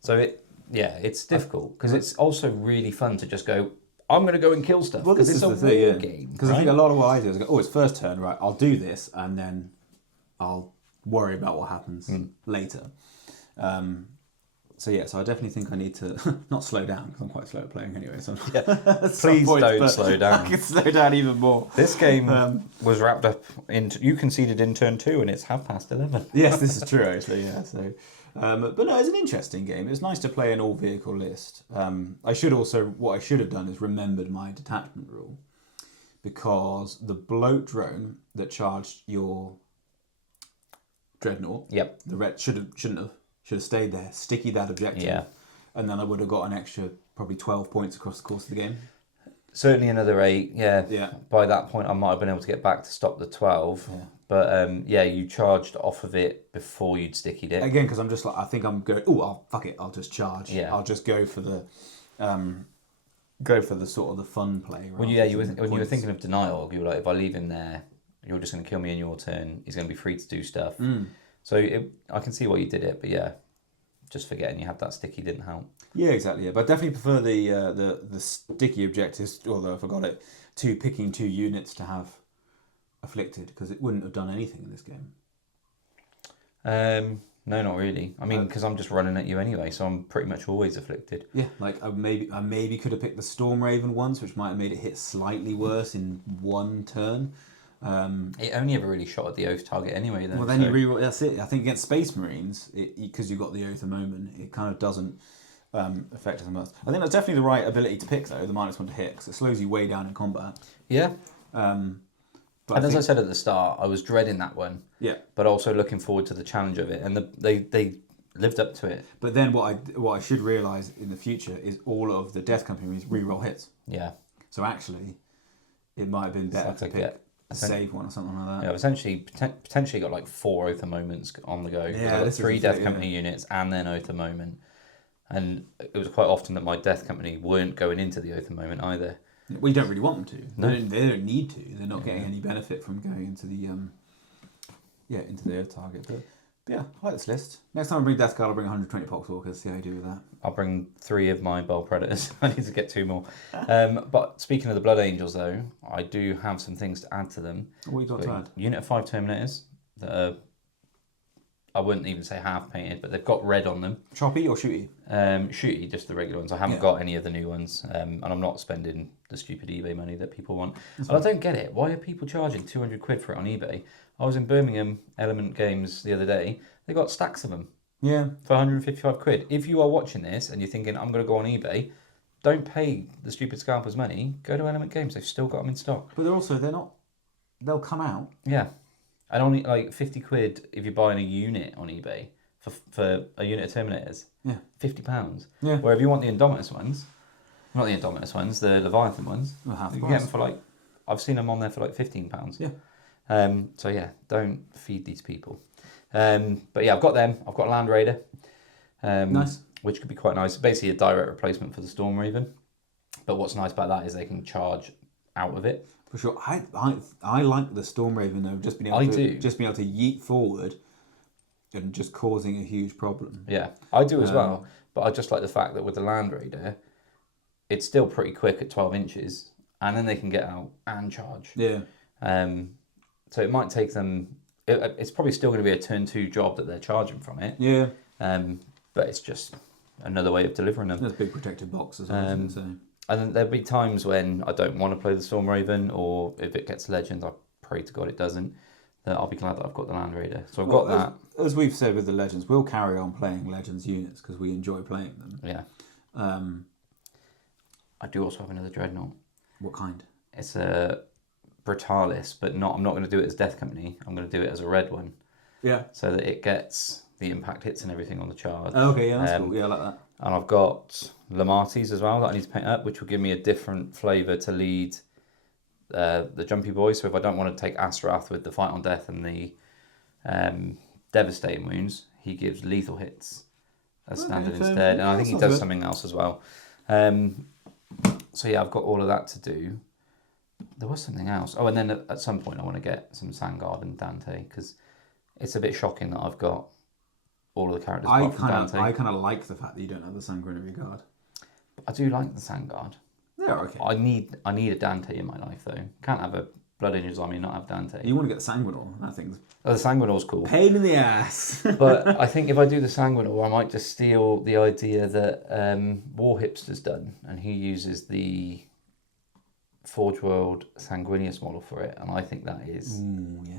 so it's difficult, because it's also really fun to just go, I'm going to go and kill stuff, because it's a war game. Because I think a lot of what I do is go, oh, it's first turn, right, I'll do this, and then I'll worry about what happens later. So I definitely think I need to not slow down, because I'm quite slow at playing anyway. So Please don't slow down. I can slow down even more. This game was wrapped up you conceded in turn 2, and it's 11:30. Yes, this is true actually. Yeah. So, but no, it's an interesting game. It's nice to play an all-vehicle list. What I should have done is remembered my detachment rule, because the bloat drone that charged your dreadnought, the red shouldn't have stayed there, sticky that objective, and then I would have got an extra probably 12 points across the course of the game. Certainly another 8, Yeah. By that point, I might have been able to get back to stop the 12. Yeah. But you charged off of it before you'd stickied it. Again, because I'm just like, I think I'm going, fuck it, I'll just charge. Yeah. I'll just go for the sort of the fun play. When you were thinking of denial, you were like, if I leave him there, you're just going to kill me in your turn. He's going to be free to do stuff. So I can see why you did it, but just forgetting you had that sticky didn't help. Yeah, exactly. Yeah, but I definitely prefer the sticky objectives, although I forgot it, to picking 2 units to have afflicted, because it wouldn't have done anything in this game. No, not really. I mean, because I'm just running at you anyway, so I'm pretty much always afflicted. Yeah, like I maybe could have picked the Storm Raven once, which might have made it hit slightly worse in 1 turn. It only ever really shot at the Oath target anyway, though. Well, then you reroll. That's it. I think against Space Marines, because you've got the Oath of Moment, it kind of doesn't affect as much. I think that's definitely the right ability to pick, though, the -1 to hit, because it slows you way down in combat. Yeah. But and as I said at the start, I was dreading that one. Yeah. But also looking forward to the challenge of it, and they lived up to it. But then what I should realise in the future is all of the Death Companies reroll hits. Yeah. So actually, it might have been better to pick a save one or something like that. Yeah, I've essentially potentially got like 4 Oath of Moments on the go. Yeah, I've got 3 Death Company units and then Oath of Moment. And it was quite often that my Death Company weren't going into the Oath of Moment either. We don't really want them to. No. They don't need to. They're not getting any benefit from going into the into the Earth target. But yeah, I like this list. Next time I bring Death Guard, I'll bring 120 Poxwalkers. See how you do with that. I'll bring 3 of my Bell Predators. I need to get 2 more. But speaking of the Blood Angels, though, I do have some things to add to them. What you got to add? Unit of 5 Terminators that are I wouldn't even say half painted, but they've got red on them. Choppy or shooty? Shooty, just the regular ones. I haven't got any of the new ones, and I'm not spending the stupid eBay money that people want. And I don't get it. Why are people charging 200 quid for it on eBay? I was in Birmingham Element Games the other day. They got stacks of them. Yeah. For 155 quid. If you are watching this and you're thinking, I'm going to go on eBay, don't pay the stupid scalpers money. Go to Element Games. They've still got them in stock. But they're not. They'll come out. Yeah. And only like 50 quid if you're buying a unit on eBay for a unit of Terminators. Yeah. £50. Yeah. Where if you want the Indominus ones, not the Indominus ones, the Leviathan ones, Well, half the you can price. get them for like, I've seen them on there for like £15. Yeah. So yeah, don't feed these people. But yeah, I've got them. I've got Land Raider. Nice. Which could be quite nice. Basically a direct replacement for the Storm Raven. But what's nice about that is they can charge out of it. For sure. I like the Storm Raven though, just being able to yeet forward and just causing a huge problem. Yeah, I do as well. But I just like the fact that with the Land Raider, it's still pretty quick at 12 inches, and then they can get out and charge. Yeah. So it might take them. It's probably still going to be a turn 2 job that they're charging from it. Yeah. But it's just another way of delivering them. There's a big protected box as well. So. And then there'll be times when I don't want to play the Storm Raven, or if it gets Legend, I pray to God it doesn't, that I'll be glad that I've got the Land Raider. So I've got that. As we've said with the Legends, we'll carry on playing Legends units because we enjoy playing them. Yeah. I do also have another Dreadnought. What kind? It's a Brutalis, but I'm not going to do it as Death Company. I'm going to do it as a red one. Yeah. So that it gets the impact hits and everything on the charge. Oh, okay, yeah, that's cool. Yeah, I like that. And I've got Lamatis as well that I need to paint up, which will give me a different flavour to lead the Jumpy Boys. So if I don't want to take Astrath with the Fight on Death and the Devastating Wounds, he gives lethal hits as standard instead. And I think he does something else as well. So yeah, I've got all of that to do. There was something else. Oh, and then at some point I want to get some Sangard and Dante, because it's a bit shocking that I've got all of the characters apart from Dante. I kind of like the fact that you don't have the Sanguinary Guard. I do like the Sangard. They're okay. I need a Dante in my life though. Can't have a Blood Angels army and not have Dante. You want to get the Sanguinor. That thing's Oh, the Sanguinor's cool. pain in the ass. But I think if I do the Sanguinor, I might just steal the idea that War Hipster's done, and he uses the Forge World Sanguinius model for it, and I think that is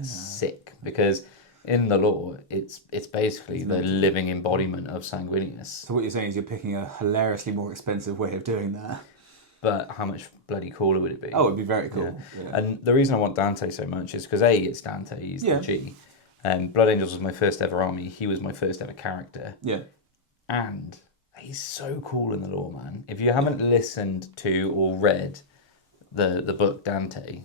sick, because in the lore, it's basically the living embodiment of Sanguinius. So what you're saying is you're picking a hilariously more expensive way of doing that. But how much bloody cooler would it be? Oh, it'd be very cool. Yeah. And the reason I want Dante so much is because A, it's Dante, he's the G. Blood Angels was my first ever army, he was my first ever character. Yeah. And he's so cool in the lore, man. If you haven't listened to or read the book Dante,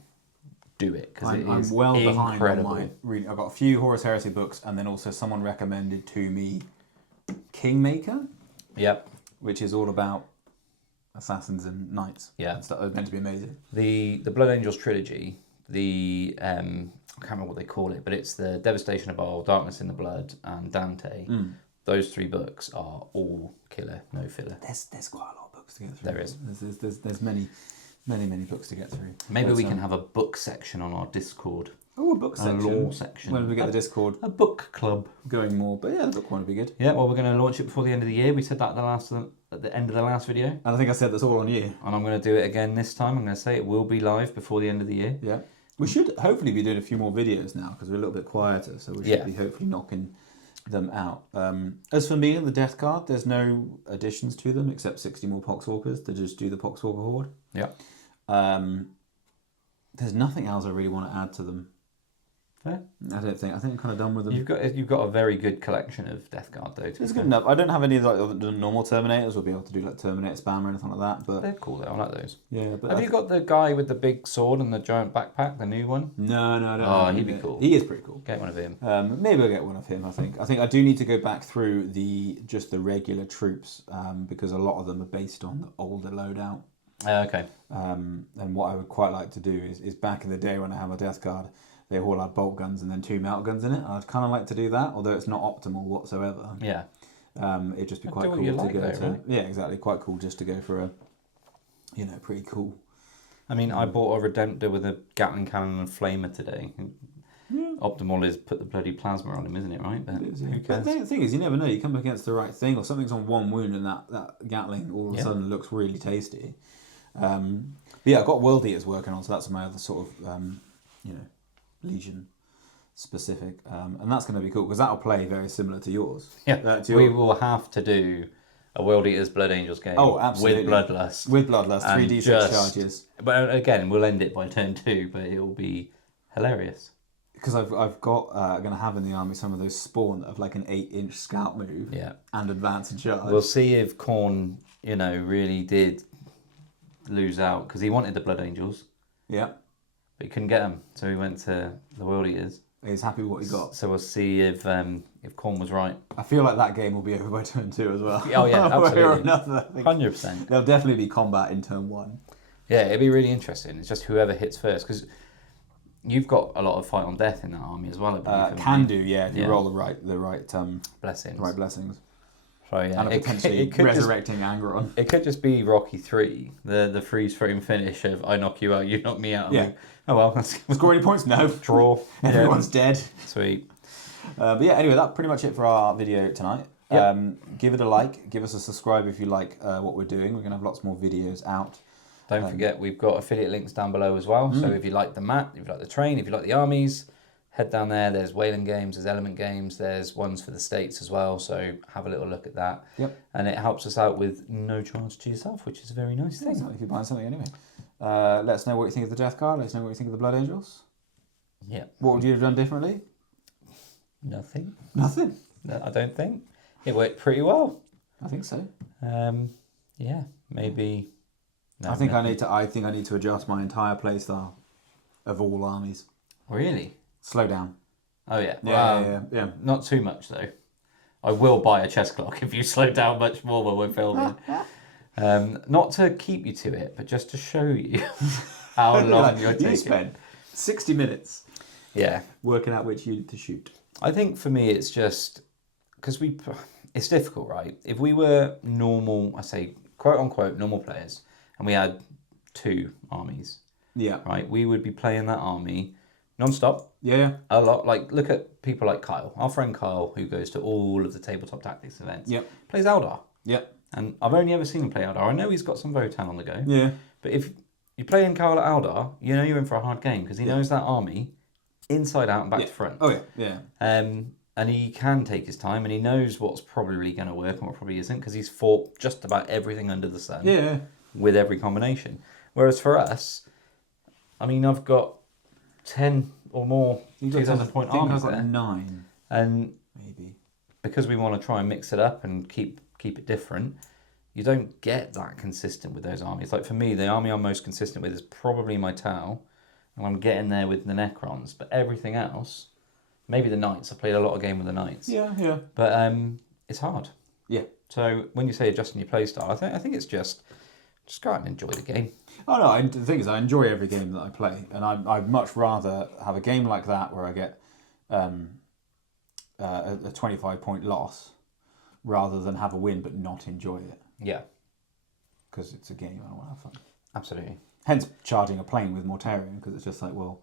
do it, because it is well incredible. behind on my reading. I've got a few Horus Heresy books, and then also someone recommended to me Kingmaker. Yep. Which is all about assassins and knights. Yeah. And stuff. It's meant to be amazing. The Blood Angels trilogy, I can't remember what they call it, but it's the Devastation of Baal, Darkness in the Blood, and Dante. Those 3 books are all killer, no filler. There's quite a lot of books to get through. There is. There's many books to get through. Maybe we can have a book section on our Discord. Oh, a book section. A lore section. When we get the Discord A book club. going more. But yeah, the book one would be good. Yeah, well, we're going to launch it before the end of the year. We said that at the end of the last video. And I think I said that's all on you. And I'm going to do it again this time. I'm going to say it will be live before the end of the year. Yeah. We should hopefully be doing a few more videos now, because we're a little bit quieter. So we should be hopefully knocking them out. As for me and the Death Guard, there's no additions to them except 60 more Poxwalkers to just do the Poxwalker Horde. Yeah. There's nothing else I really want to add to them. Fair. I think I'm kind of done with them. You've got a very good collection of Death Guard though. It's good enough. I don't have any of like the normal Terminators. We'll be able to do like Terminator spam or anything like that. But they're cool though. I like those. Yeah. But have you got the guy with the big sword and the giant backpack, the new one? No, I don't. Oh, he'd be cool. He is pretty cool. Get one of him. Maybe I'll get one of him. I think I do need to go back through the regular troops because a lot of them are based on the older loadout. Okay. And what I would quite like to do is back in the day when I had my Death Guard, they all had bolt guns and then 2 melt guns in it. I'd kind of like to do that, although it's not optimal whatsoever. Yeah. It'd just be quite cool to go to. Right? Yeah, exactly. Quite cool just to go for a, pretty cool. I mean, I bought a Redemptor with a Gatling cannon and flamer today. Optimal is put the bloody plasma on him, isn't it? Right? But It is, yeah. who But cares? the thing is, you never know. You come up against the right thing, or something's on one wound, and that Gatling all of a sudden looks really tasty. But yeah, I've got World Eaters working on, so that's my other sort of, Legion specific, and that's going to be cool because that'll play very similar to yours. Yeah, To we your- will have to do a World Eaters Blood Angels game. Oh, absolutely. With Bloodlust. With Bloodlust, And 3d6 just- charges. But again, we'll end it by turn 2, but it will be hilarious. Because I've got going to have in the army some of those spawn that have like an 8-inch scout move. Yeah. And advance and charge. We'll see if Korn, really did lose out because he wanted the Blood Angels, Yeah. but he couldn't get them, so he went to the World Eaters. He's happy with what he got. So we'll see if Korn was right. I feel like that game will be over by turn 2 as well. Oh, yeah, One way or absolutely. another. I think 100%. there'll definitely be combat in turn 1. Yeah, it'd be really interesting. It's just whoever hits first because you've got a lot of fight on death in that army as well. I believe, haven't Can you? do, yeah, if you Yeah. roll the right Blessings. blessings. So yeah, And a potentially resurrecting Angron. It could just be Rocky 3, the freeze frame finish of I knock you out, you knock me out. I'm Yeah. like, oh well, let's Score any points? No. draw. Everyone's dead. Sweet. But yeah, anyway, that's pretty much it for our video tonight. Yep. Give it a like, give us a subscribe if you like what we're doing. We're going to have lots more videos out. Don't forget, we've got affiliate links down below as well. So if you like the map, if you like the train, if you like the armies, head down there. There's Whaling games, there's Element games, there's ones for the States as well. So have a little look at that. Yep. And it helps us out with no charge to yourself, which is a very nice thing. If you're buying something anyway. Let us know what you think of the Death Card. Let us know what you think of the Blood Angels. Yeah. What would you have done differently? Nothing. Nothing. No, I don't think. It worked pretty well. I think so. Yeah, maybe. No, I think no. I need to adjust my entire playstyle of all armies. Really? Slow down. Oh yeah. Yeah. Not too much though. I will buy a chess clock if you slow down much more when we're filming. Not to keep you to it, but just to show you how long you're taking. You spent 60 minutes Yeah. working out which unit to shoot. I think for me it's just because it's difficult, right? If we were normal, I say quote unquote normal players, and we had 2 armies, Yeah. right? We would be playing that army non-stop. Yeah. A lot. Like, look at people like Kyle, our friend Kyle, who goes to all of the tabletop tactics events. Yep. Plays Eldar. Yep. And I've only ever seen him play Eldar. I know he's got some Votan on the go. Yeah. But if you're playing Kyle at Eldar, you know you're in for a hard game because he knows that army inside out and back to front. Oh, yeah. And he can take his time and he knows what's probably going to work and what probably isn't because he's fought just about everything under the sun Yeah. with every combination. Whereas for us, I mean, I've got 10 or more 2,000 point armies I've got there. 9, And maybe. because we want to try and mix it up and keep it different, you don't get that consistent with those armies. Like for me, the army I'm most consistent with is probably my Tau, and I'm getting there with the Necrons. But everything else, maybe the Knights. I played a lot of game with the Knights. Yeah. But it's hard. Yeah. So when you say adjusting your play style, I think it's just go out and enjoy the game. Oh no, the thing is, I enjoy every game that I play, and I'd much rather have a game like that where I get a 25-point loss rather than have a win but not enjoy it. Yeah, Because it's a game, I want to have fun. absolutely. Hence charging a plane with Mortarion, because it's just like, well,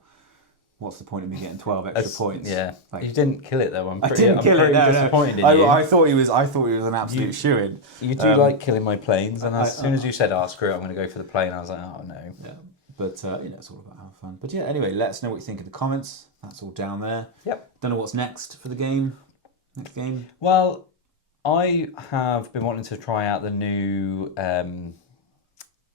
what's the point of me getting 12 extra points? Yeah, Like, you didn't kill it though. I'm I didn't kill it. No. disappointed in you. I thought he was an absolute shoo-in. You do like killing my planes, and as soon as you said, "Oh, screw it, I'm going to go for the plane," I was like, "Oh no." Yeah. But it's all about having fun. But yeah, anyway, let us know what you think in the comments. That's all down there. Yep. Don't know what's next for the game. Next game. Well, I have been wanting to try out the new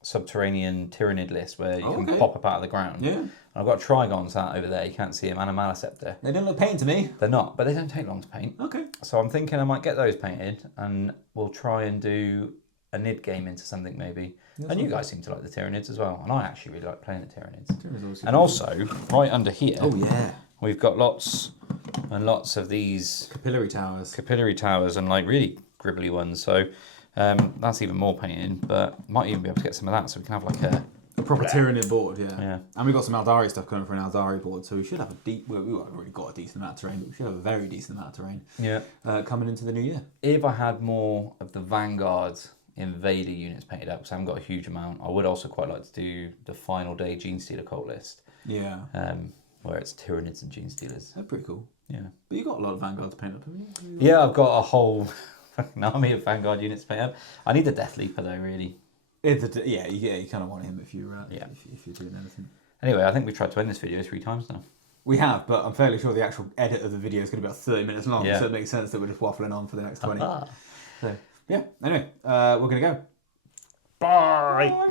subterranean Tyrannid list where you can pop up out of the ground. Yeah. And I've got Trigons out over there. You can't see them, and a Maliceptor. They don't look painted to me. They're not, but they don't take long to paint. Okay. So I'm thinking I might get those painted, and we'll try and do a Nid game into something maybe. And you guys seem to like the Tyrannids as well, and I actually really like playing the Tyrannids. And also, right under here, yeah. we've got lots and lots of these Capillary towers. capillary towers and like really gribbly ones. So that's even more painting, but might even be able to get some of that so we can have like a proper Tyrannid board, yeah. Yeah. And we've got some Aldari stuff coming for an Aldari board, so we should have we've already got a decent amount of terrain, but we should have a very decent amount of terrain coming into the new year. If I had more of the Vanguard Invader units painted up, because I haven't got a huge amount, I would also quite like to do the final day Genestealer cult list. Yeah. where it's Tyranids and Gene Stealers. They're pretty cool. Yeah. But you got a lot of Vanguard to paint up, haven't you? Yeah, I've got a whole fucking army of Vanguard units to paint up. I need the Death Leaper though, really. You kind of want him if you're if you're doing anything. Anyway, I think we've tried to end this video 3 times now. We have, but I'm fairly sure the actual edit of the video is going to be about 30 minutes long, Yeah. so it makes sense that we're just waffling on for the next 20. So, yeah, anyway, we're going to go. Bye!